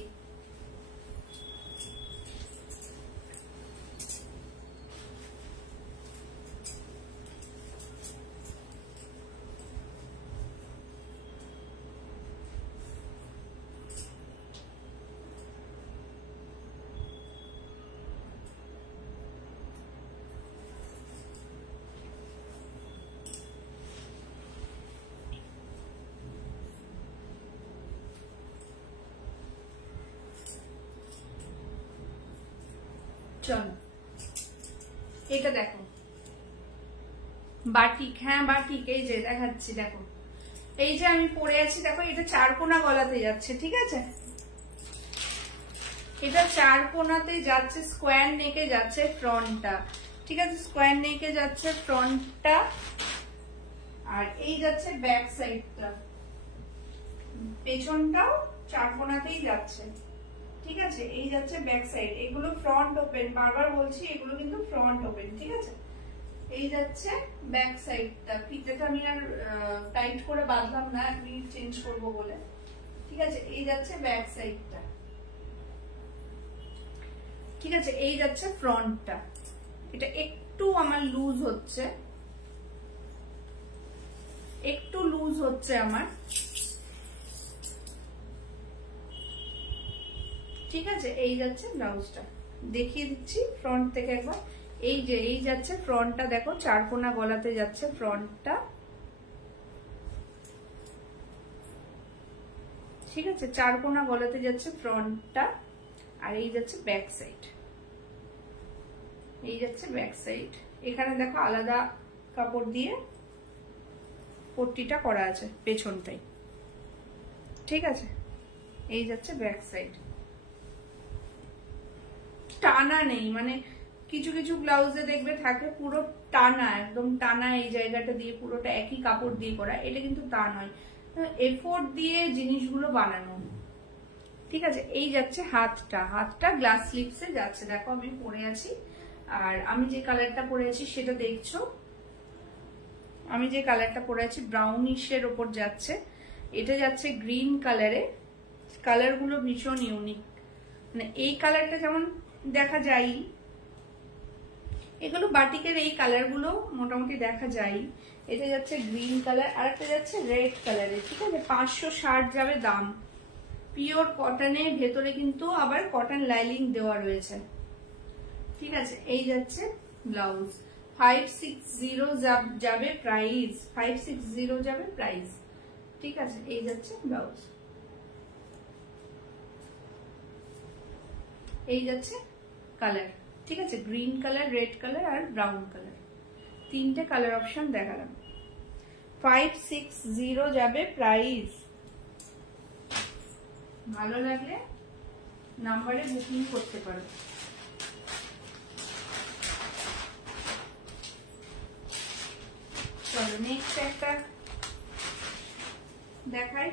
চলো এটা দেখো, বাটিক। হ্যাঁ বাটিক, এই যে দেখাচ্ছি দেখো, এই যে আমি পরে আছি দেখো, এটা 4 কোনা গলাতে যাচ্ছে, ঠিক আছে? এটা 4 কোনাতে যাচ্ছে, স্কোয়ার নেকে যাচ্ছে ফ্রন্টটা, ঠিক আছে? স্কোয়ার নেকে যাচ্ছে ফ্রন্টটা, আর এই যাচ্ছে ব্যাক সাইডটা, পেছনটাও 4 কোনাতেই যাচ্ছে, ঠিক আছে? এই যাচ্ছে ব্যাক সাইড, এগুলো ফ্রন্ট ওপেন, বারবার বলছি এগুলো কিন্তু ফ্রন্ট ওপেন, ঠিক আছে? এই যাচ্ছে ব্যাক সাইডটা। ফিতেটা আমি আর টাইট করে বাঁধলাম না, আমি চেঞ্জ করব বলে, ঠিক আছে? এই যাচ্ছে ব্যাক সাইডটা, ঠিক আছে? এই যাচ্ছে ফ্রন্টটা। এটা একটু আমার লুজ হচ্ছে, একটু লুজ হচ্ছে আমার, ঠিক আছে? এই যাচ্ছে ব্লাউজটা, দেখিয়ে দিচ্ছি ফ্রন্ট থেকে একবার। এই যে এই যাচ্ছে ফ্রন্টটা, দেখো 4 কোনা গলাতে যাচ্ছে ফ্রন্টটা, ঠিক আছে? 4 কোনা গলাতে যাচ্ছে ফ্রন্টটা, আর এই যাচ্ছে ব্যাক সাইড, এই যাচ্ছে ব্যাক সাইড। এখানে দেখো আলাদা কাপড় দিয়ে পট্টিটা করা আছে পেছনটাই, ঠিক আছে? এই যাচ্ছে ব্যাক সাইড, টানা নেই, মানে কিছু কিছু ব্লাউজে দেখবে থাকে পুরো টানা, একদম টানা, এই জায়গাটা দিয়ে পুরোটা একই কাপড় দিয়ে করা, এটা কিন্তু তা নয়, এফোর্ট দিয়ে জিনিসগুলো বানানো, ঠিক আছে? এই যাচ্ছে হাতটা, হাতটা গ্লাস স্লিপসে যাচ্ছে, দেখো আমি পরে আছি, আর আমি যে কালারটা পরে আছি সেটা দেখছো, আমি যে কালারটা পরে আছি ব্রাউনিশের ওপর যাচ্ছে, এটা যাচ্ছে গ্রিন কালারে। কালারগুলো ভীষণ ইউনিক, মানে এই কালারটা যেমন দেখা যায়, এগুলো বাটিকের এই কালারগুলো মোটামুটি দেখা যায়। এটা যাচ্ছে গ্রিন কালার, আর একটা যাচ্ছে রেড কালারে, ঠিক আছে? 560 যাবে দাম, পিওর কটনের ভেতরে কিন্তু আবার কটন লাইনিং দেওয়া রয়েছে, ঠিক আছে? এই যাচ্ছে ব্লাউজ, 560 যাবে প্রাইস, 560 যাবে প্রাইস, ঠিক আছে? এই যাচ্ছে ব্লাউজ, এই যাচ্ছে কালার, ঠিক আছে? গ্রিন কালার, রেড কালার আর ব্রাউন কালার, 3টে কালার অপশন দেখালাম। 560 যাবে প্রাইস, ভালো লাগলে নাম্বারে বুকিং করতে পারো। চলো নেক্সট একটা দেখাই।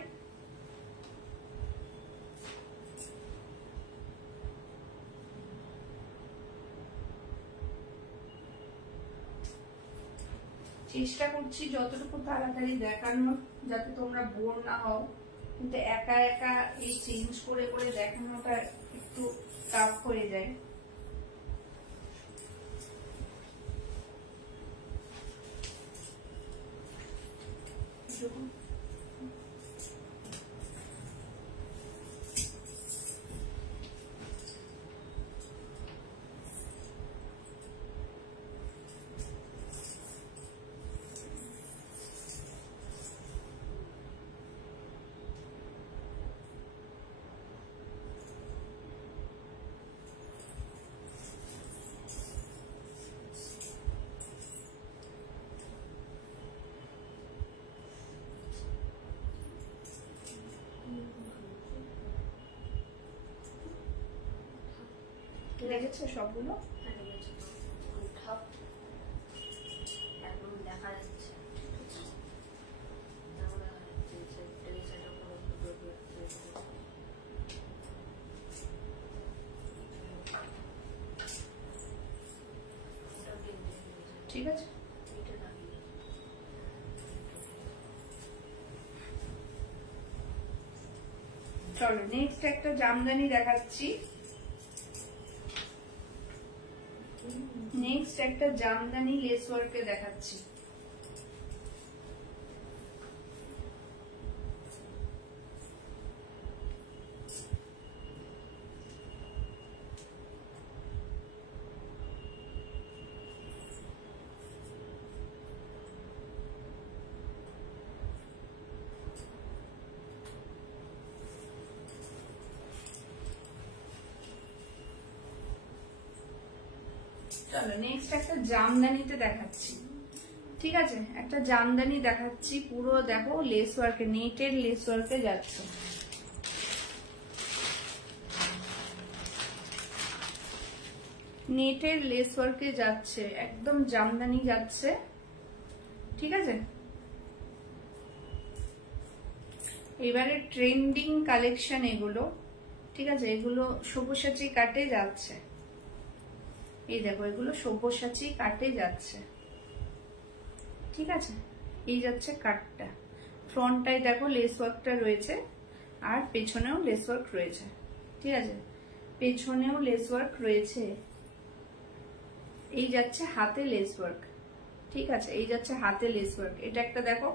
চেষ্টা করছি যতটুকু তাড়াতাড়ি দেখানোর, যাতে তোমরা বোর না হও, কিন্তু একা একা এই চেঞ্জ করে করে দেখানোটা একটু টাফ হয়ে যায়। লেগেছে সবগুলো? ঠিক আছে। চলো নেক্সট একটা জামদানি দেখাচ্ছি। নেক্সট একটা জামদানি লেস ওয়ার্কে দেখাচ্ছি। চলো নেক্সট একটা জামদানিতে দেখাচ্ছি। ঠিক আছে, একটা জামদানি দেখাচ্ছি, পুরো দেখো লেস ওয়ার্কে, নেটের লেস ওয়ার্কে যাচ্ছে। নেটের লেস ওয়ার্কে যাচ্ছে, একদম জামদানি যাচ্ছে। ঠিক আছে, এবারে ট্রেন্ডিং কালেকশন এগুলো। ঠিক আছে, এগুলো সব্যসাচী কাটে যাচ্ছে। এই দেখো এগুলো সব্যসাচী কাটে যাচ্ছে। ঠিক আছে, এই যাচ্ছে কাটটা। ফ্রন্টটায় দেখো লেস ওয়ার্কটা রয়েছে, আর পেছনেও লেস ওয়ার্ক রয়েছে। ঠিক আছে, পেছনেও লেস ওয়ার্ক রয়েছে। এই যাচ্ছে হাতে লেস ওয়ার্ক। ঠিক আছে, এই যাচ্ছে হাতে লেস ওয়ার্ক। এটা একটা দেখো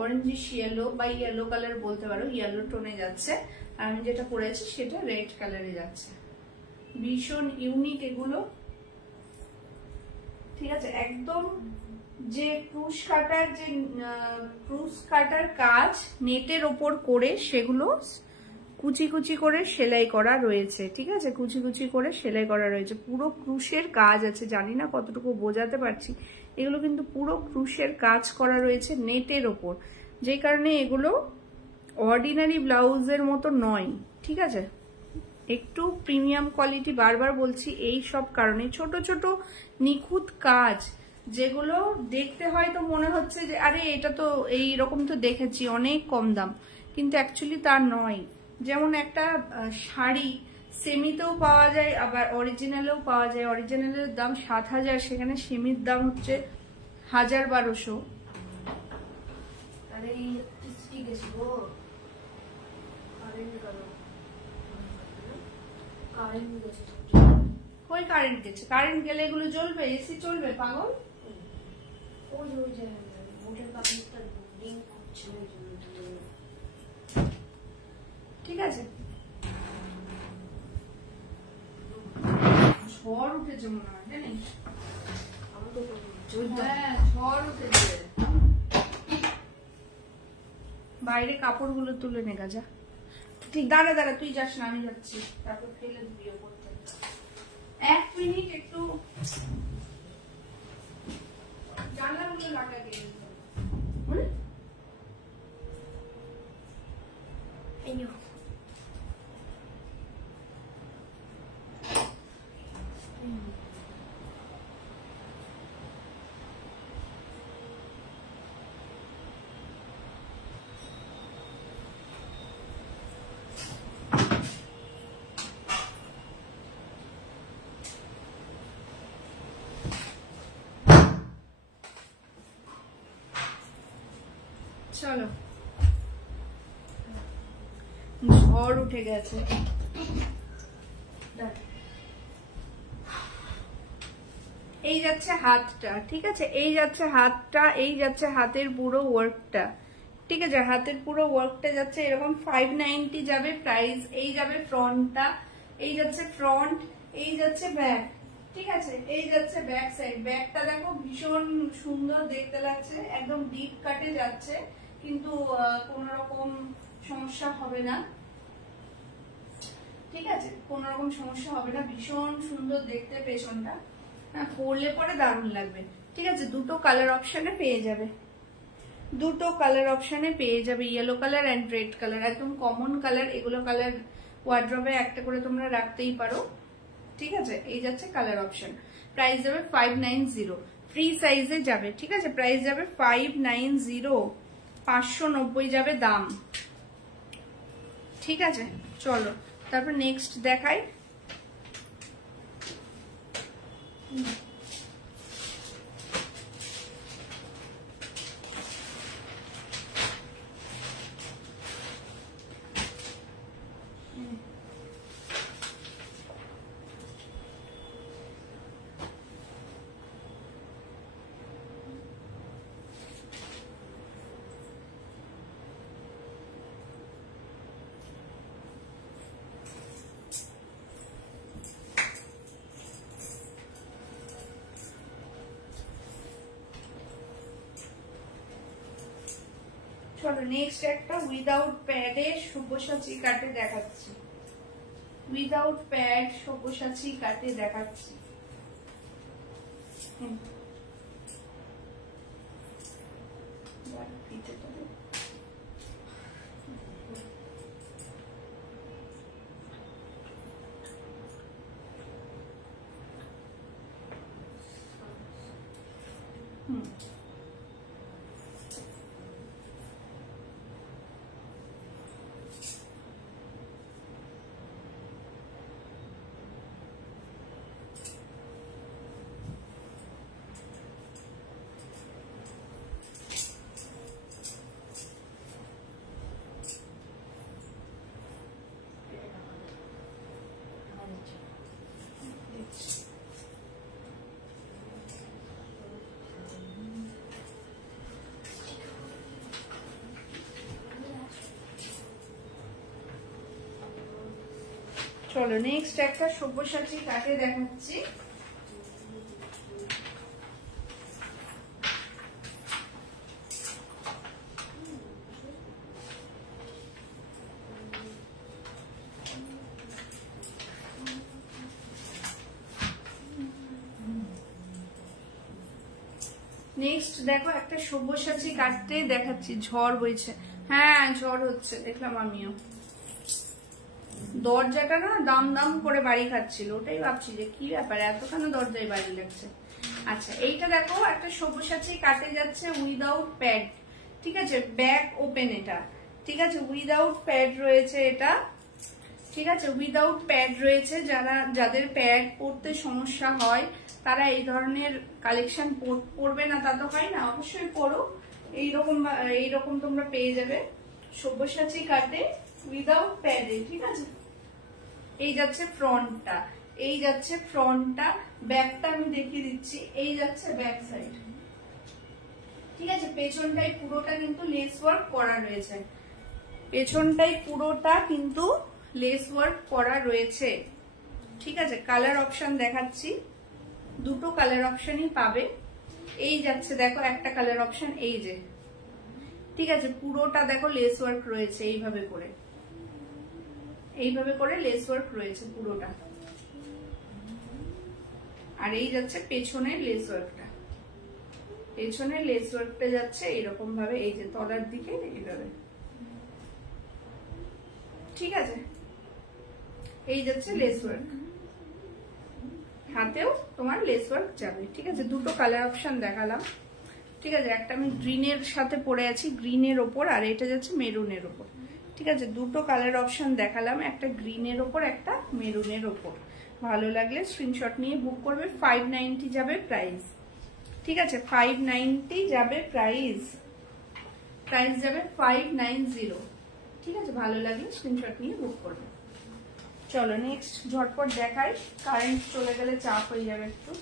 অরেঞ্জিশ ইয়েলো বা ইয়েলো কালার বলতে পারো, ইয়েলো টোনে যাচ্ছে। আর আমি যেটা পরেছি সেটা রেড কালারে যাচ্ছে। ভীষণ ইউনিক এগুলো। ঠিক আছে, একদম যে ক্রুশ কাটার কাজ নেটের ওপর করে সেগুলো কুচি কুচি করে সেলাই করা রয়েছে। ঠিক আছে, কুচি কুচি করে সেলাই করা রয়েছে, পুরো ক্রুশের কাজ আছে। জানি না কতটুকু বোঝাতে পারছি, এগুলো কিন্তু পুরো ক্রুশের কাজ করা রয়েছে নেটের ওপর, যে কারণে এগুলো অর্ডিনারি ব্লাউজের মতো নয়। ঠিক আছে, একটু প্রিমিয়াম কোয়ালিটি, বারবার বলছি এই সব কারণে। ছোট ছোট নিখুঁত কাজ, যেগুলো দেখতে হয়তো মনে হচ্ছে যে আরে এটা তো এই রকম তো দেখেছি, অনেক কম দাম, কিন্তু অ্যাকচুয়ালি তা নয়। যেমন একটা শাড়ি সেমিতেও পাওয়া যায়, আবার অরিজিনালেও পাওয়া যায়। অরিজিনালের দাম 7,000, সেখানে সেমির দাম হচ্ছে 1,000-1,200। আরে ঠিক আছে গো, কই কারেন্ট গেছে? কারেন্ট গেলে এগুলো জ্বলবে? এসি চলবে পাগল? ঠিক আছে, ঝড় উঠেছে মনে হয়, জানিস? হ্যাঁ, ঝড় উঠেছে। বাইরে কাপড়গুলো তুলে নে গাজা। ঠিক, দাঁড়া দাঁড়া, তুই যাস না, আমি যাচ্ছি, তারপর ফেলে দিবি করতে। 1 মিনিট একটু জানলাগুলো লাগা দিয়ে চলো। ঝড় উঠে গেছে। এই যাচ্ছে হাতটা। ঠিক আছে, এই যাচ্ছে হাতটা, এই যাচ্ছে হাতের পুরো ওয়ার্কটা। ঠিক আছে, হাতের পুরো ওয়ার্কটা যাচ্ছে এরকম 590 যাবে প্রাইস। এই যাবে ফ্রন্টটা, এই যাচ্ছে ফ্রন্ট, এই যাচ্ছে ব্যাক। ঠিক আছে, এই যাচ্ছে ব্যাক সাইড। ব্যাকটা দেখো ভীষণ সুন্দর দেখতে লাগছে, একদম ডিপ কাটে যাচ্ছে, কিন্তু কোনো রকম সমস্যা হবে না। ঠিক আছে, কোনো রকম সমস্যা হবে না, ভীষণ সুন্দর দেখতে পেছনটা। হ্যাঁ, পরলে পরে দারুণ লাগবে। ঠিক আছে, দুটো কালার অপশনে পেয়ে যাবে, দুটো কালার অপশনে পেয়ে যাবে, yellow colour and red colour, একদম কমন কালার। এগুলো কালার ওয়ার্ড্রবে একটা করে তোমরা রাখতেই পারো। ঠিক আছে, এই যাচ্ছে কালার অপশন। প্রাইস যাবে 590, ফ্রি সাইজে যাবে। ঠিক আছে, প্রাইস যাবে 590, 590 যাবে দাম। ঠিক আছে, চলো তারপর নেক্সট দেখাই। চলো নেক্সট একটা উইদাউট প্যাডে সব্যসাচী কাটে দেখাচ্ছি। উইদাউট প্যাড সব্যসাচী কাটে দেখাচ্ছি। চলো নেক্সট একটা সব্যসাচী কাটে দেখাচ্ছি। নেক্সট দেখো একটা সব্যসাচী কাটতে দেখাচ্ছি। ঝড় বইছে, হ্যাঁ ঝড় হচ্ছে দেখলাম আমিও। দরজাটা না দাম দাম করে বাড়ি খাচ্ছিল, ওটাই ভাবছি যে কি ব্যাপার এতখানি দরজায় বাড়ি লাগছে। আচ্ছা এইটা দেখো একটা সব্যসাচী কাটে যাচ্ছে উইদাউট প্যাড, ঠিক আছে, ব্যাক ওপেন এটা, ঠিক আছে, উইদাউট প্যাড রয়েছে এটা, ঠিক আছে, উইদাউট প্যাড রয়েছে। যাদের প্যাড পরতে সমস্যা হয় তারা এই ধরনের কালেকশন পরবে না তা তো হয় না, অবশ্যই পরো। এইরকম তোমরা পেয়ে যাবে সব্যসাচী কাটে উইদাউট প্যাডে, ঠিক আছে। এই যাচ্ছে ফ্রন্টটা, এই যাচ্ছে ফ্রন্টটা, ব্যাকটা আমি দেখিয়ে দিচ্ছি। এই যাচ্ছে ব্যাক সাইড, ঠিক আছে। পেছনটাই পুরোটা কিন্তু লেস ওয়ার্ক করা রয়েছে, পেছনটাই পুরোটা কিন্তু লেস ওয়ার্ক করা রয়েছে, ঠিক আছে। কালার অপশন দেখাচ্ছি, দুটো কালার অপশনই পাবে। এই যাচ্ছে দেখো একটা কালার অপশন, এই যে, ঠিক আছে, পুরোটা দেখো লেস ওয়ার্ক রয়েছে এইভাবে করে, এইভাবে করে লেস ওয়ার্ক রয়েছে পুরোটা। আর এই যাচ্ছে পেছনের লেস ওয়ার্কটা, পেছনের লেস ওয়ার্কটা যাচ্ছে এরকম ভাবে, এই যে তলার দিকে এইভাবে, ঠিক আছে। এই যাচ্ছে লেস ওয়ার্ক, হাতেও তোমার লেস ওয়ার্ক যাবে, ঠিক আছে। দুটো কালার অপশন দেখালাম, ঠিক আছে। একটা আমি গ্রিনের সাথে পরে আছি, গ্রিনের ওপর, আর এটা যাচ্ছে মেরুনের ওপর, ঠিক আছে। দুটো কালার অপশন দেখালাম, একটা গ্রিনের ওপর একটা মেরুনের ওপর। ভালো লাগলে স্ক্রিনশট নিয়ে বুক করবে। 590 যাবে প্রাইস, ঠিক আছে, 590 যাবে প্রাইস, প্রাইস যাবে 590, ঠিক আছে। ভালো লাগলে স্ক্রিনশট নিয়ে বুক করবে। চলো নেক্সট ঝটপট দেখাই, কারেন্ট চলে গেলে চাপ হয়ে যাবে একটু।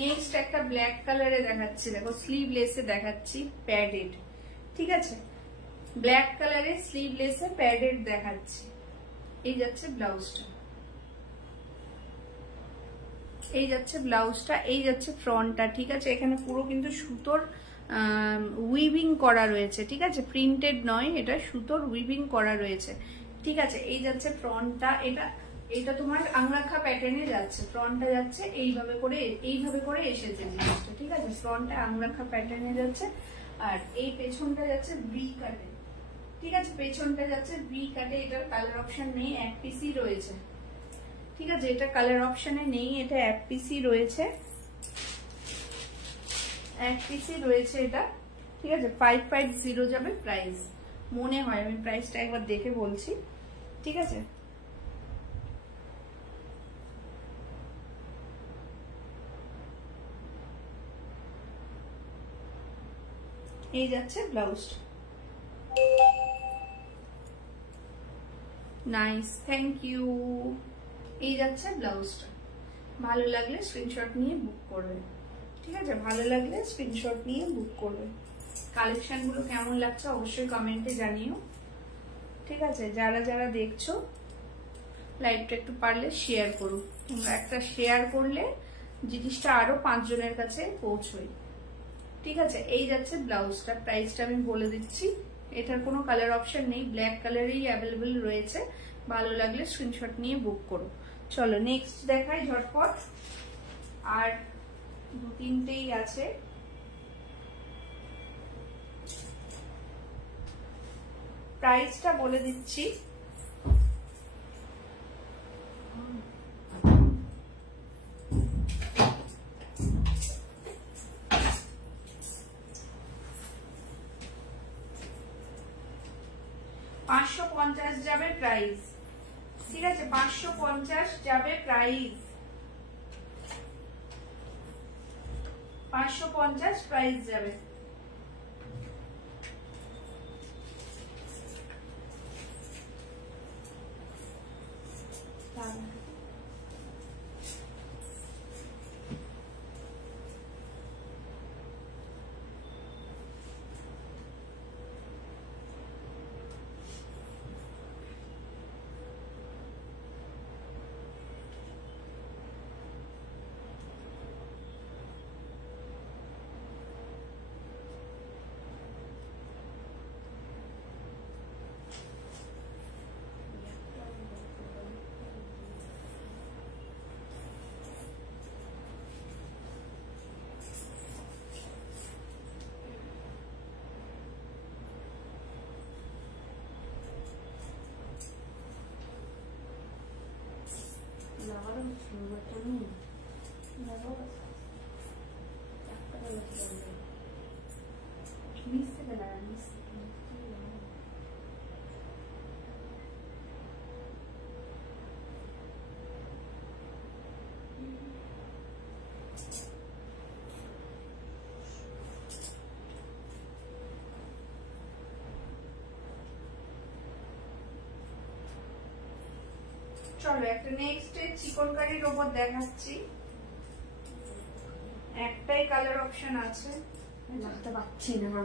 নেক্সট একটা ব্ল্যাক কালারে দেখাচ্ছি, দেখো স্লিভলেসে দেখাচ্ছি, প্যাডেড। ঠিক আছে, ব্ল্যাক কালারে স্লিভলেসে প্যাডেড দেখাচ্ছি। এই যাচ্ছে ব্লাউজটা, এই যাচ্ছে ব্লাউজটা, এই যাচ্ছে ফ্রন্টটা। ঠিক আছে, এখানে পুরো কিন্তু সুতোর উইভিং করা রয়েছে। ঠিক আছে, প্রিন্টেড নয়, এটা সুতোর উইভিং করা রয়েছে। ঠিক আছে, এই যাচ্ছে ফ্রন্টটা। এটা তোমার আংরাখা প্যাটার্নে যাচ্ছে, ফ্রন্টটা যাচ্ছে এইভাবে করে এসেছে জিনিসটা। ঠিক আছে, ফ্রন্টটা আংরাখা প্যাটার্নে যাচ্ছে, আর এই পেছনটা যাচ্ছে ভি কাটে। ঠিক আছে, পেছনটা যাচ্ছে ভি কাটে। এটার কালার অপশন নেই, এক পিসই রয়েছে। ঠিক আছে, এটা কালার অপশনে নেই, এটা এক পিসই রয়েছে, এক পিসই রয়েছে এটা। ঠিক আছে, 550 যাবে প্রাইস, মনে হয়। আমি প্রাইসটা একবার দেখে বলছি। ঠিক আছে, এই যাচ্ছে ব্লাউজটা। Nice, thank you. এই যাচ্ছে ব্লাউজটা। ভালো লাগলে স্ক্রিনশট নিয়ে বুক করবে। ঠিক আছে, ভালো লাগলে স্ক্রিনশট নিয়ে বুক করবে। কালেকশন গুলো কেমন লাগছে অবশ্যই কমেন্টে জানিও। ঠিক আছে, যারা যারা দেখছো লাইভটা একটু পারলে শেয়ার করো। তোমরা একটা শেয়ার করলে জিনিসটা আরো 5 জনের কাছে পৌঁছয়। ঠিক আছে, এই যাচ্ছে ব্লাউজটা। প্রাইসটা আমি বলে দিচ্ছি, এটার কোনো কালার অপশন নেই, ব্ল্যাক কালারেই অ্যাভেলেবেল রয়েছে। ভালো লাগলে স্ক্রিনশট নিয়ে বুক করো। চলো নেক্সট দেখাই ঝটপট, আর 2-3টেই আছে। প্রাইসটা বলে দিচ্ছি, $550 যাবে প্রাইস। ঠিক আছে, 550 যাবে প্রাইস, 550 প্রাইস যাবে। চলো একটা নেক্সট চিকনকারির উপর দেখাচ্ছি, একটাই কালার অপশন আছে, লাগতে পারছি না।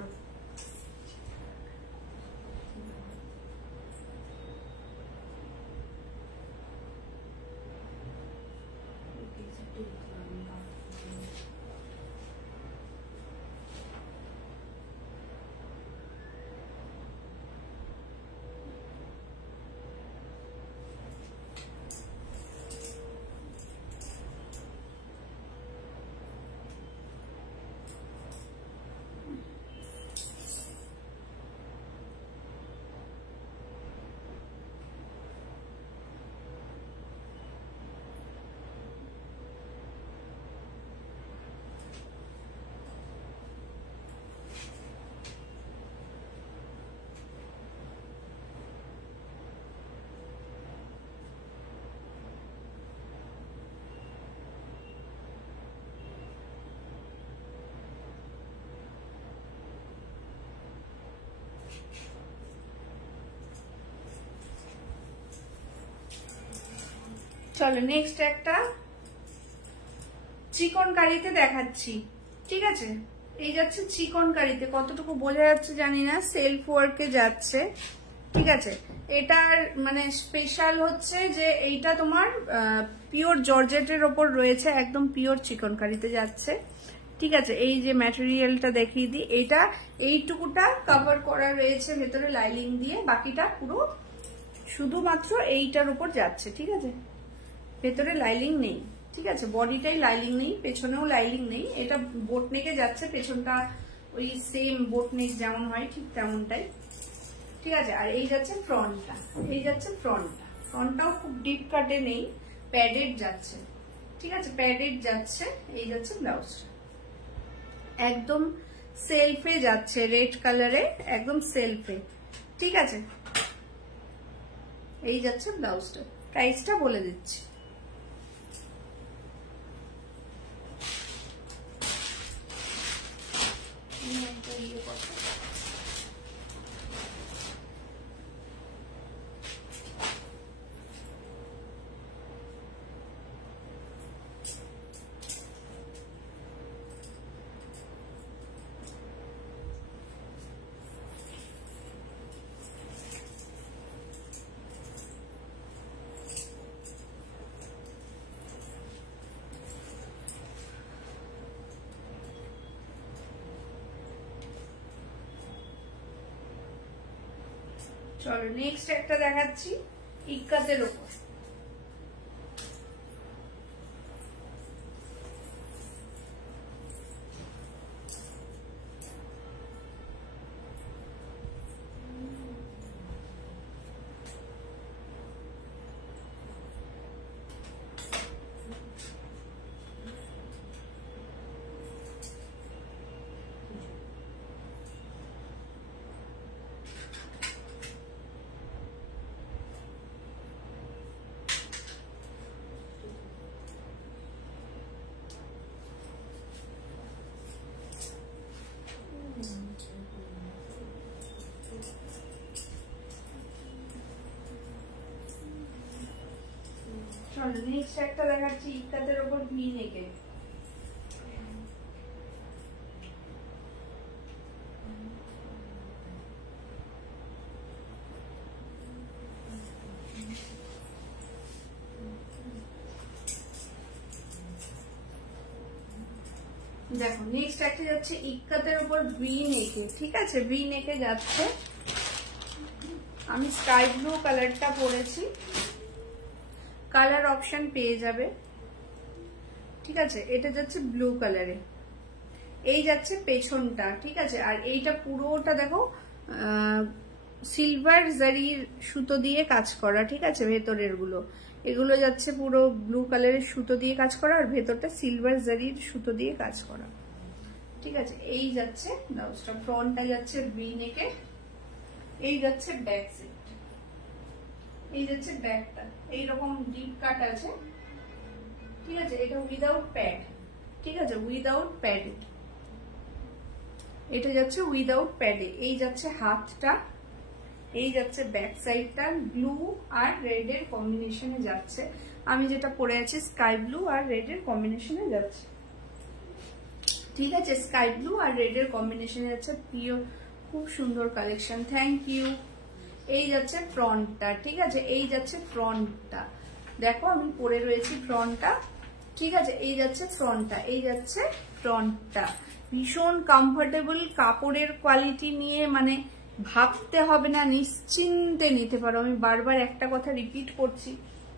চলো নেক্সট একটা চিকন কারিতে দেখাচ্ছি, ঠিক আছে। এই যাচ্ছে চিকন কারিতে, কতটুকু বোঝা যাচ্ছে জানি না, সেলফ ওয়ার্কে যাচ্ছে, ঠিক আছে। এটার মানে স্পেশাল হচ্ছে যে এইটা তোমার পিওর জর্জেটের ওপর রয়েছে, একদম পিওর চিকন কারিতে যাচ্ছে, ঠিক আছে। এই যে ম্যাটেরিয়ালটা দেখিয়ে দিই, এটা এইটুকুটা কভার করা রয়েছে ভেতরে লাইলিং দিয়ে, বাকিটা পুরো শুধুমাত্র এইটার উপর যাচ্ছে, ঠিক আছে। ভেতরে লাইলিং নেই, ঠিক আছে, বডিটাই লাইলিং নেই, পেছনেও লাইলিং নেই। এটা বোট নেকে যাচ্ছে, পেছনটা ওই সেম বোট নেক যেমন হয় ঠিক তেমনটাই, ঠিক আছে। আর এই যাচ্ছে ফ্রন্টটা, এই যাচ্ছে ফ্রন্টটাও খুব ডিপ কাটে নেই, প্যাডেড যাচ্ছে, ঠিক আছে, প্যাডেড যাচ্ছে। এই যাচ্ছে ব্লাউজটা, একদম সেলফে যাচ্ছে, রেড কালারে একদম সেলফে, ঠিক আছে। এই যাচ্ছে ব্লাউজটা, প্রাইসটা বলে দিচ্ছি। চলো নেক্সট একটা দেখাচ্ছি ইক্কাতের উপর। চলো নেক্সট একটা দেখাচ্ছি ইক্কাতের উপর ভি নেকে। দেখো নেক্সট একটা যাচ্ছে ইক্কাতের উপর ভি নেকে, ঠিক আছে, ভি নেকে যাচ্ছে। আমি স্কাই ব্লু কালারটা পরেছি, কালার অপশন পেয়ে যাবে, ঠিক আছে। এটা যাচ্ছে ব্লু কালারে, এই যাচ্ছে পেছনটা, ঠিক আছে। আর এইটা পুরোটা দেখো সিলভার জারির সুতো দিয়ে কাজ করা, ঠিক আছে, ভেতরের গুলো এগুলো যাচ্ছে পুরো ব্লু কালারের সুতো দিয়ে কাজ করা, আর ভেতরটা সিলভার জারির সুতো দিয়ে কাজ করা, ঠিক আছে। এই যাচ্ছে ব্লাউজটা, ফ্রন্টটা যাচ্ছে ভি নেকে, এই যাচ্ছে ব্যাক সাইড, এই যাচ্ছে ব্যাকটা, এইরকম ডিপ কাট আছে, ঠিক আছে। এটা উইদাউট প্যাড, ঠিক আছে, উইদাউট প্যাড, এটা যাচ্ছে উইদাউট প্যাডে। এই যাচ্ছে হাতটা, এই যাচ্ছে ব্যাক সাইডটা, ব্লু আর রেড এর কম্বিনেশনে যাচ্ছে। আমি যেটা পরে আছি স্কাই ব্লু আর রেড এর কম্বিনেশনে যাচ্ছে, ঠিক আছে, স্কাই ব্লু আর রেড এর কম্বিনেশনে যাচ্ছে, প্রিয় খুব সুন্দর কালেকশন, থ্যাংক ইউ। এই যাচ্ছে ফ্রন্টটা, ঠিক আছে, এই যাচ্ছে ফ্রন্টটা, দেখো আমি পরে রয়েছি ফ্রন্টটা, ঠিক আছে। এই যাচ্ছে ফ্রন্টটা, এই যাচ্ছে ফ্রন্টটা, ভীষণ কমফোর্টেবল, কাপড়ের কোয়ালিটি নিয়ে মানে ভাবতে হবে না, নিশ্চিন্তে নিতে পারো। আমি বারবার একটা কথা রিপিট করছি,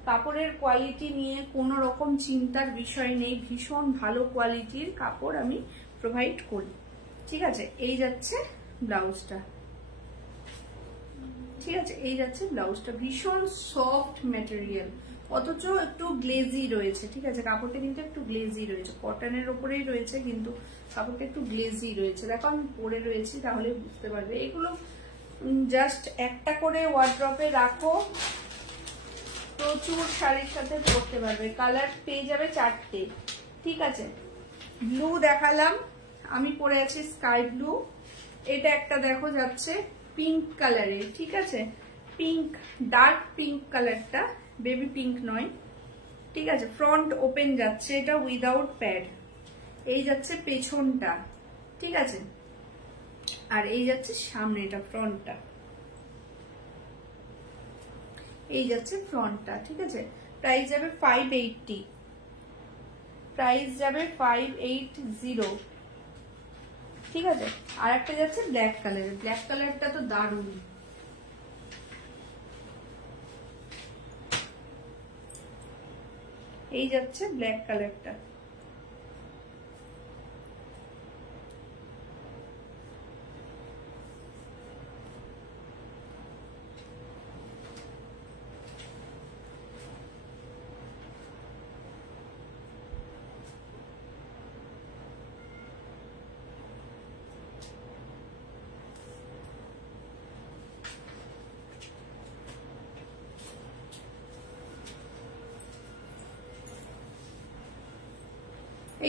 কাপড়ের কোয়ালিটি নিয়ে কোনো রকম চিন্তার বিষয় নেই, ভীষণ ভালো কোয়ালিটির কাপড় আমি প্রোভাইড করি, ঠিক আছে। এই যাচ্ছে ব্লাউজটা, ঠিক আছে, এই যাচ্ছে ব্লাউজটা, ভীষণ সফট ম্যাটেরিয়াল, অথচ একটু গ্লেজি রয়েছে, ঠিক আছে, কাপড়টা কিন্তু একটু গ্লেজি রয়েছে, কটনের ওপরেই রয়েছে কিন্তু কাপড়টা একটু গ্লেজি রয়েছে। দেখো আমি পরে রয়েছি তাহলে বুঝতে পারবে। এগুলো জাস্ট একটা করে ওয়ার্ড্রপে রাখো, প্রচুর শাড়ির সাথে পরতে পারবে, কালার পেয়ে যাবে 4টে, ঠিক আছে। ব্লু দেখালাম, আমি পরে আছি স্কাই ব্লু, এটা একটা দেখো যাচ্ছে পিঙ্ক কালারে, ঠিক আছে, পিঙ্ক, ডার্ক পিঙ্ক কালারটা, বেবি পিঙ্ক নয়, ঠিক আছে, ফ্রন্ট ওপেন যাচ্ছে, এটা উইদাউট প্যাড। এই যাচ্ছে পেছনটা, ঠিক আছে, আর এই যাচ্ছে সামনে, এটা ফ্রন্টটা, এই যাচ্ছে ফ্রন্টটা, ঠিক আছে। প্রাইস যাবে 580, প্রাইস যাবে 580, ঠিক আছে। আর একটা যাচ্ছে ব্ল্যাক কালারের, ব্ল্যাক কালারটা তো দারুণ, এই যাচ্ছে ব্ল্যাক কালারটা।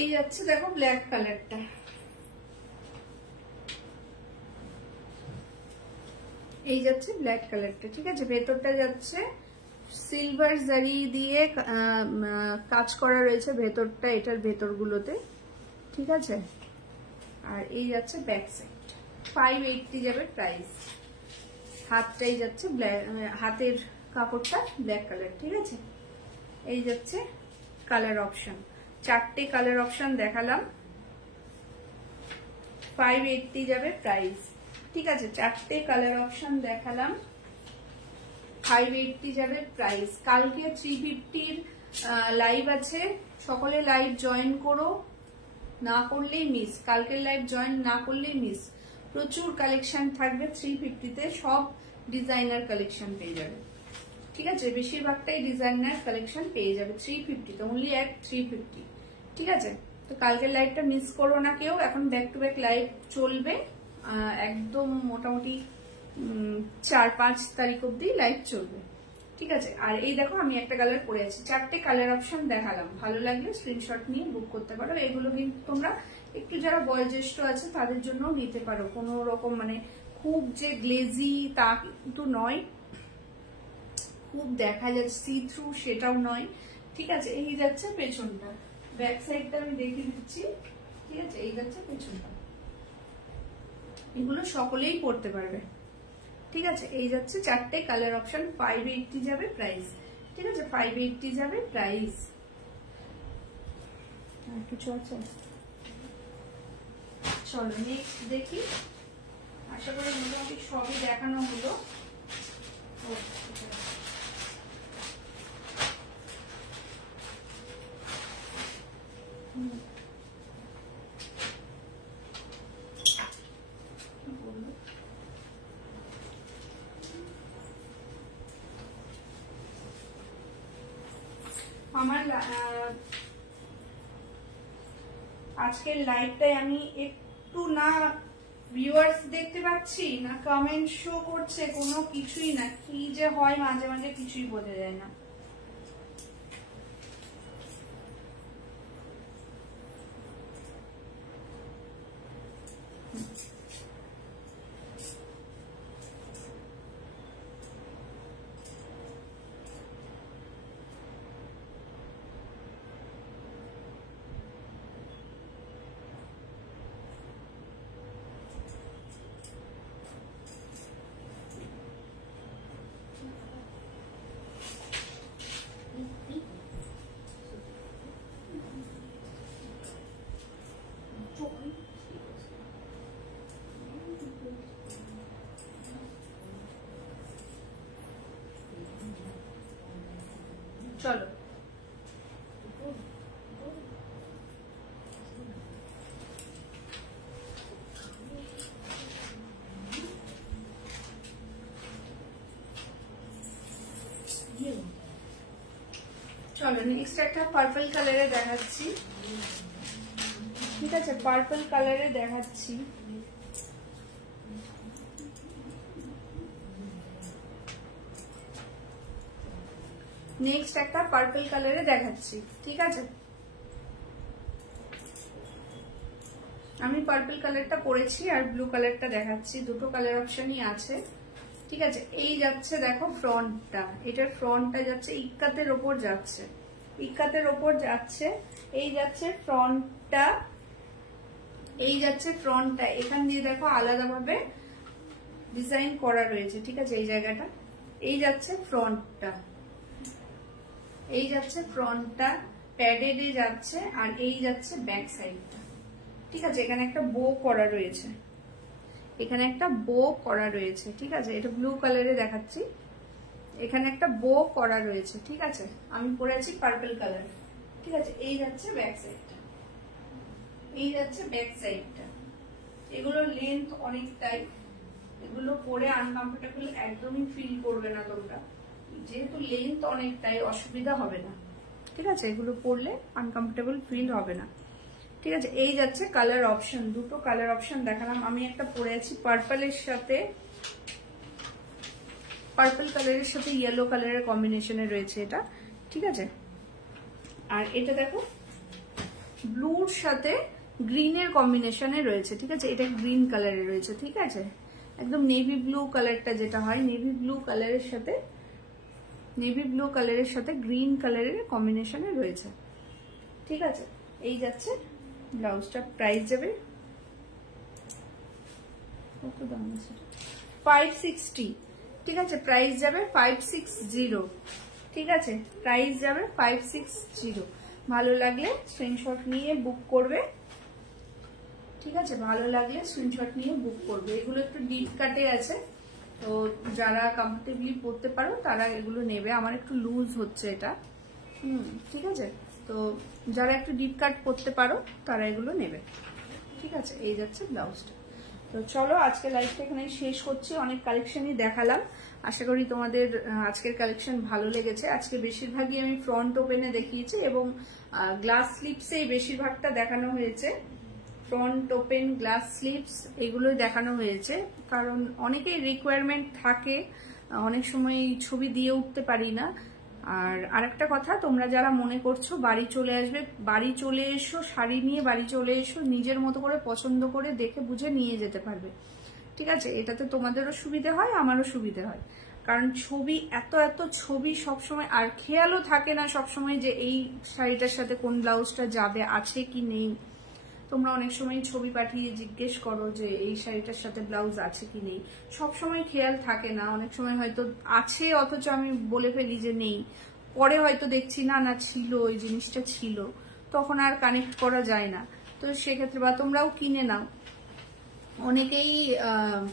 এই যাচ্ছে দেখো ব্ল্যাক কালারটা, এই যাচ্ছে ব্ল্যাক কালারটা, ঠিক আছে। ভেতরটা যাচ্ছে সিলভার জারি দিয়ে কাজ করা রয়েছে ভেতরটা, এটার ভেতরগুলোতে, ঠিক আছে। আর এই যাচ্ছে ব্যাক সাইড, 580 যাবে প্রাইস। হাতটাই যাচ্ছে ব্ল্যাক, হাতের কাপড়টা ব্ল্যাক কালার, ঠিক আছে। এই যাচ্ছে কালার অপশন, 4টে কালার অপশন দেখালাম, 580 যাবে প্রাইস, ঠিক আছে। 4টে কালার অপশন দেখালাম, 580 যাবে প্রাইস। কালকে 350 লাইভ আছে, সকলে লাইভ জয়েন করো, না করলেই মিস, কালকের লাইভ জয়েন না করলেই মিস। প্রচুর কালেকশন থাকবে 350-তে, সব ডিজাইনার কালেকশন পেয়ে যাবে, ঠিক আছে। বেশিরভাগটাই ডিজাইনার কালেকশন পেয়ে যাবে 350-তে, অনলি অ্যাট 350, ঠিক আছে। তো কালকের লাইভটা মিস করো না কেউ, এখন ব্যাক টু ব্যাক লাইভ চলবে একদম মোটামুটি 4-5 তারিখ অব্দি লাইভ চলবে, ঠিক আছে। আর এই দেখো আমি একটা কালার পরে আছি, 4টে কালার অপশন দেখালাম, ভালো লাগলে স্ক্রিনশট নিয়ে বুক করতে পারো। এগুলো কিন্তু তোমরা একটু যারা বয়োজ্যেষ্ঠ আছে তাদের জন্য নিতে পারো, কোনো রকম মানে খুব যে গ্লেজি তা কিন্তু নয়, খুব দেখা যাচ্ছে সি থ্রু সেটাও নয়, ঠিক আছে। এই যাচ্ছে পেছনটা, ব্যাক সাইডটা আমি দেখিয়ে দিচ্ছি, ঠিক আছে। এই যাচ্ছে পেছনটা, এগুলো সকলেই পড়তে পারবে, ঠিক আছে। এই যাচ্ছে 4টে কালার অপশন, 580 যাবে প্রাইস, ঠিক আছে। 580 যাবে প্রাইস। আর কিছু আছে? চলো নেক্সট দেখি, আশা করি মোটামুটি সবই দেখানো হলো। আমার আজকের লাইভটাই আমি একটু না ভিউয়ার্স দেখতে পাচ্ছি না কমেন্ট শো করছে, কোনো কিছুই না, কি যে হয় মাঝে মাঝে কিছুই বোঝা যায় না। চলো চলো নেক্সট একটা পার্পল কালারে দেখাচ্ছি, ঠিক আছে। পার্পল কালারে দেখাচ্ছি, নেক্সট একটা পার্পল কালারে দেখাচ্ছি, ঠিক আছে। আমি পার্পল কালারটা পরেছি আর ব্লু কালারটা দেখাচ্ছি, দুটো কালার অপশনই আছে, ঠিক আছে। এই যাচ্ছে দেখো ফ্রন্টটা, এটার ফ্রন্টটা যাচ্ছে ইক্কাতের ওপর যাচ্ছে, ইকাতের ওপর যাচ্ছে। এই যাচ্ছে ফ্রন্টটা, এই যাচ্ছে ফ্রন্টটা, এখান দিয়ে দেখো আলাদাভাবে ডিজাইন করা রয়েছে, ঠিক আছে এই জায়গাটা। এই যাচ্ছে ফ্রন্টটা, এই যাচ্ছে ফ্রন্টটা প্যাডেডে যাচ্ছে, আর এই যাচ্ছে ব্যাক সাইডটা, ঠিক আছে। এখানে একটা বো করা রয়েছে, এখানে একটা বো করা রয়েছে, ঠিক আছে। এটা ব্লু কালারে দেখাচ্ছি, এখানে একটা বো করা রয়েছে, ঠিক আছে। আমি পরে আছি পার্পল কালার, ঠিক আছে। এই যাচ্ছে ব্যাক সাইডটা, এই যাচ্ছে ব্যাক সাইডটা। এগুলো লেন্থ অনেকটাই, এগুলো পরে আনকমফোর্টেবল একদমই ফিল করবে না তোমরা, যেহেতু লেন্থ অনেকটাই অসুবিধা হবে না, ঠিক আছে। এগুলো পরলে আনকমফোর্টেবল ফিল হবে না, ঠিক আছে। এই যাচ্ছে কালার অপশন, দুটো কালার অপশন দেখালাম। আমি একটা পরে আছি পার্পলের সাথে, পার্পল কালারের সাথে ইয়েলো কালারের কম্বিনেশনে রয়েছে এটা, ঠিক আছে। আর এটা দেখো ব্লুর সাথে গ্রিনের কম্বিনেশনে রয়েছে, ঠিক আছে। এটা গ্রিন কালারে রয়েছে, ঠিক আছে। একদম নেভি ব্লু কালারটা যেটা হয়, নেভি ব্লু কালারের সাথে, নেভি ব্লু কালারের সাথে গ্রিন কালারের কম্বিনেশনে রয়েছে, ঠিক আছে। এই যাচ্ছে ব্লাউজটা, প্রাইস যাবে কত দাম আছে 560, ঠিক আছে। প্রাইস যাবে 560, ঠিক আছে। প্রাইস যাবে 560। ভালো লাগলে স্ক্রিনশট নিয়ে বুক করবে, ঠিক আছে। ভালো লাগলে স্ক্রিনশট নিয়ে বুক করবে। এগুলো একটু ডিপ কাটে আছে, তো যারা কমফোর্টেবলি পরতে পারো তারা এগুলো নেবে। আমার একটু লুজ হচ্ছে এটা, ঠিক আছে। তো যারা একটু ডিপ কাট পরতে পারো তারা এগুলো নেবে, ঠিক আছে। এই যাচ্ছে ব্লাউজটা। তো চলো আজকে লাইভটা এখানে শেষ করছি। অনেক কালেকশনই দেখালাম, আশা করি তোমাদের আজকের কালেকশন ভালো লেগেছে। আজকে বেশিরভাগই আমি ফ্রন্ট ওপেনে দেখিয়েছি এবং গ্লাস স্লিপসে বেশিরভাগটা দেখানো হয়েছে। ফ্রন্ট ওপেন, গ্লাস স্লিপস এগুলোই দেখানো হয়েছে, কারণ অনেকেই রিকোয়ারমেন্ট থাকে, অনেক সময় ছবি দিয়ে উঠতে পারি না। আর আরেকটা কথা, তোমরা যারা মনে করছো বাড়ি চলে আসবে, বাড়ি চলে এসো, শাড়ি নিয়ে বাড়ি চলে এসো, নিজের মতো করে পছন্দ করে দেখে বুঝে নিয়ে যেতে পারবে, ঠিক আছে। এটাতে তোমাদেরও সুবিধে হয়, আমারও সুবিধে হয়, কারণ ছবি এত এত ছবি সবসময়, আর খেয়ালও থাকে না সবসময় যে এই শাড়িটার সাথে কোন ব্লাউজটা যাবে, আছে কি নেই। তোমরা অনেক সময় ছবি পাঠিয়ে জিজ্ঞেস করো যে এই শাড়িটার সাথে ব্লাউজ আছে কি নেই, সব সময় খেয়াল থাকে না। অনেক সময় হয়তো আছে অথচ আমি বলে ফেলি যে নেই, পরে হয়তো দেখছি না না ছিল, ওই জিনিসটা ছিল, তখন আর কানেক্ট করা যায় না। তো সেক্ষেত্রে বা তোমরাও কিনে নাও, অনেকেই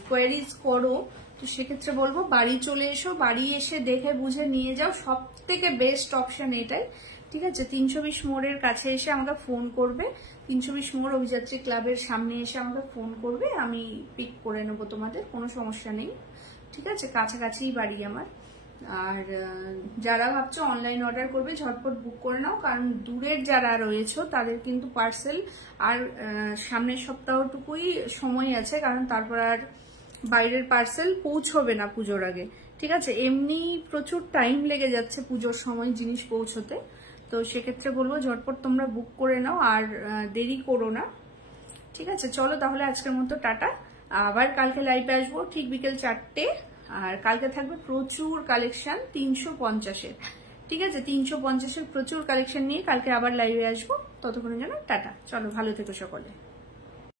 কোয়ারিজ করো, তো সেক্ষেত্রে বলবো বাড়ি চলে এসো, বাড়ি এসে দেখে বুঝে নিয়ে যাও, সব থেকে বেস্ট অপশন এটাই, ঠিক আছে। 320 মোড়ের কাছে এসে আমাকে ফোন করবে, 320 মোড় অভিযাত্রী ক্লাবের সামনে এসে আমাকে ফোন করবে, আমি পিক করে নেবো, তোমাদের কোনো সমস্যা নেই, ঠিক আছে। কাছাকাছিই বাড়ি আমার। আর যারা ভাবছো অনলাইন অর্ডার করবে ঝটপট বুক করে নাও, কারণ দূরের যারা রয়েছে তাদের কিন্তু পার্সেল আর সামনের সপ্তাহটুকুই সময় আছে, কারণ তারপর আর বাইরের পার্সেল পৌঁছবে না পুজোর আগে, ঠিক আছে। এমনি প্রচুর টাইম লেগে যাচ্ছে পুজোর সময় জিনিস পৌঁছতে, তো সেক্ষেত্রে বলবো ঝটপট তোমরা বুক করে নাও, আর দেরি করো না, ঠিক আছে। চলো তাহলে আজকের মতো টাটা, আবার কালকে লাইভে আসবো ঠিক বিকেল 4টে, আর কালকে থাকবে প্রচুর কালেকশন 350-এর, ঠিক আছে। 350-এর প্রচুর কালেকশন নিয়ে কালকে আবার লাইভে আসবো, ততক্ষণের জন্য টাটা। চলো ভালো থেকো সকলে।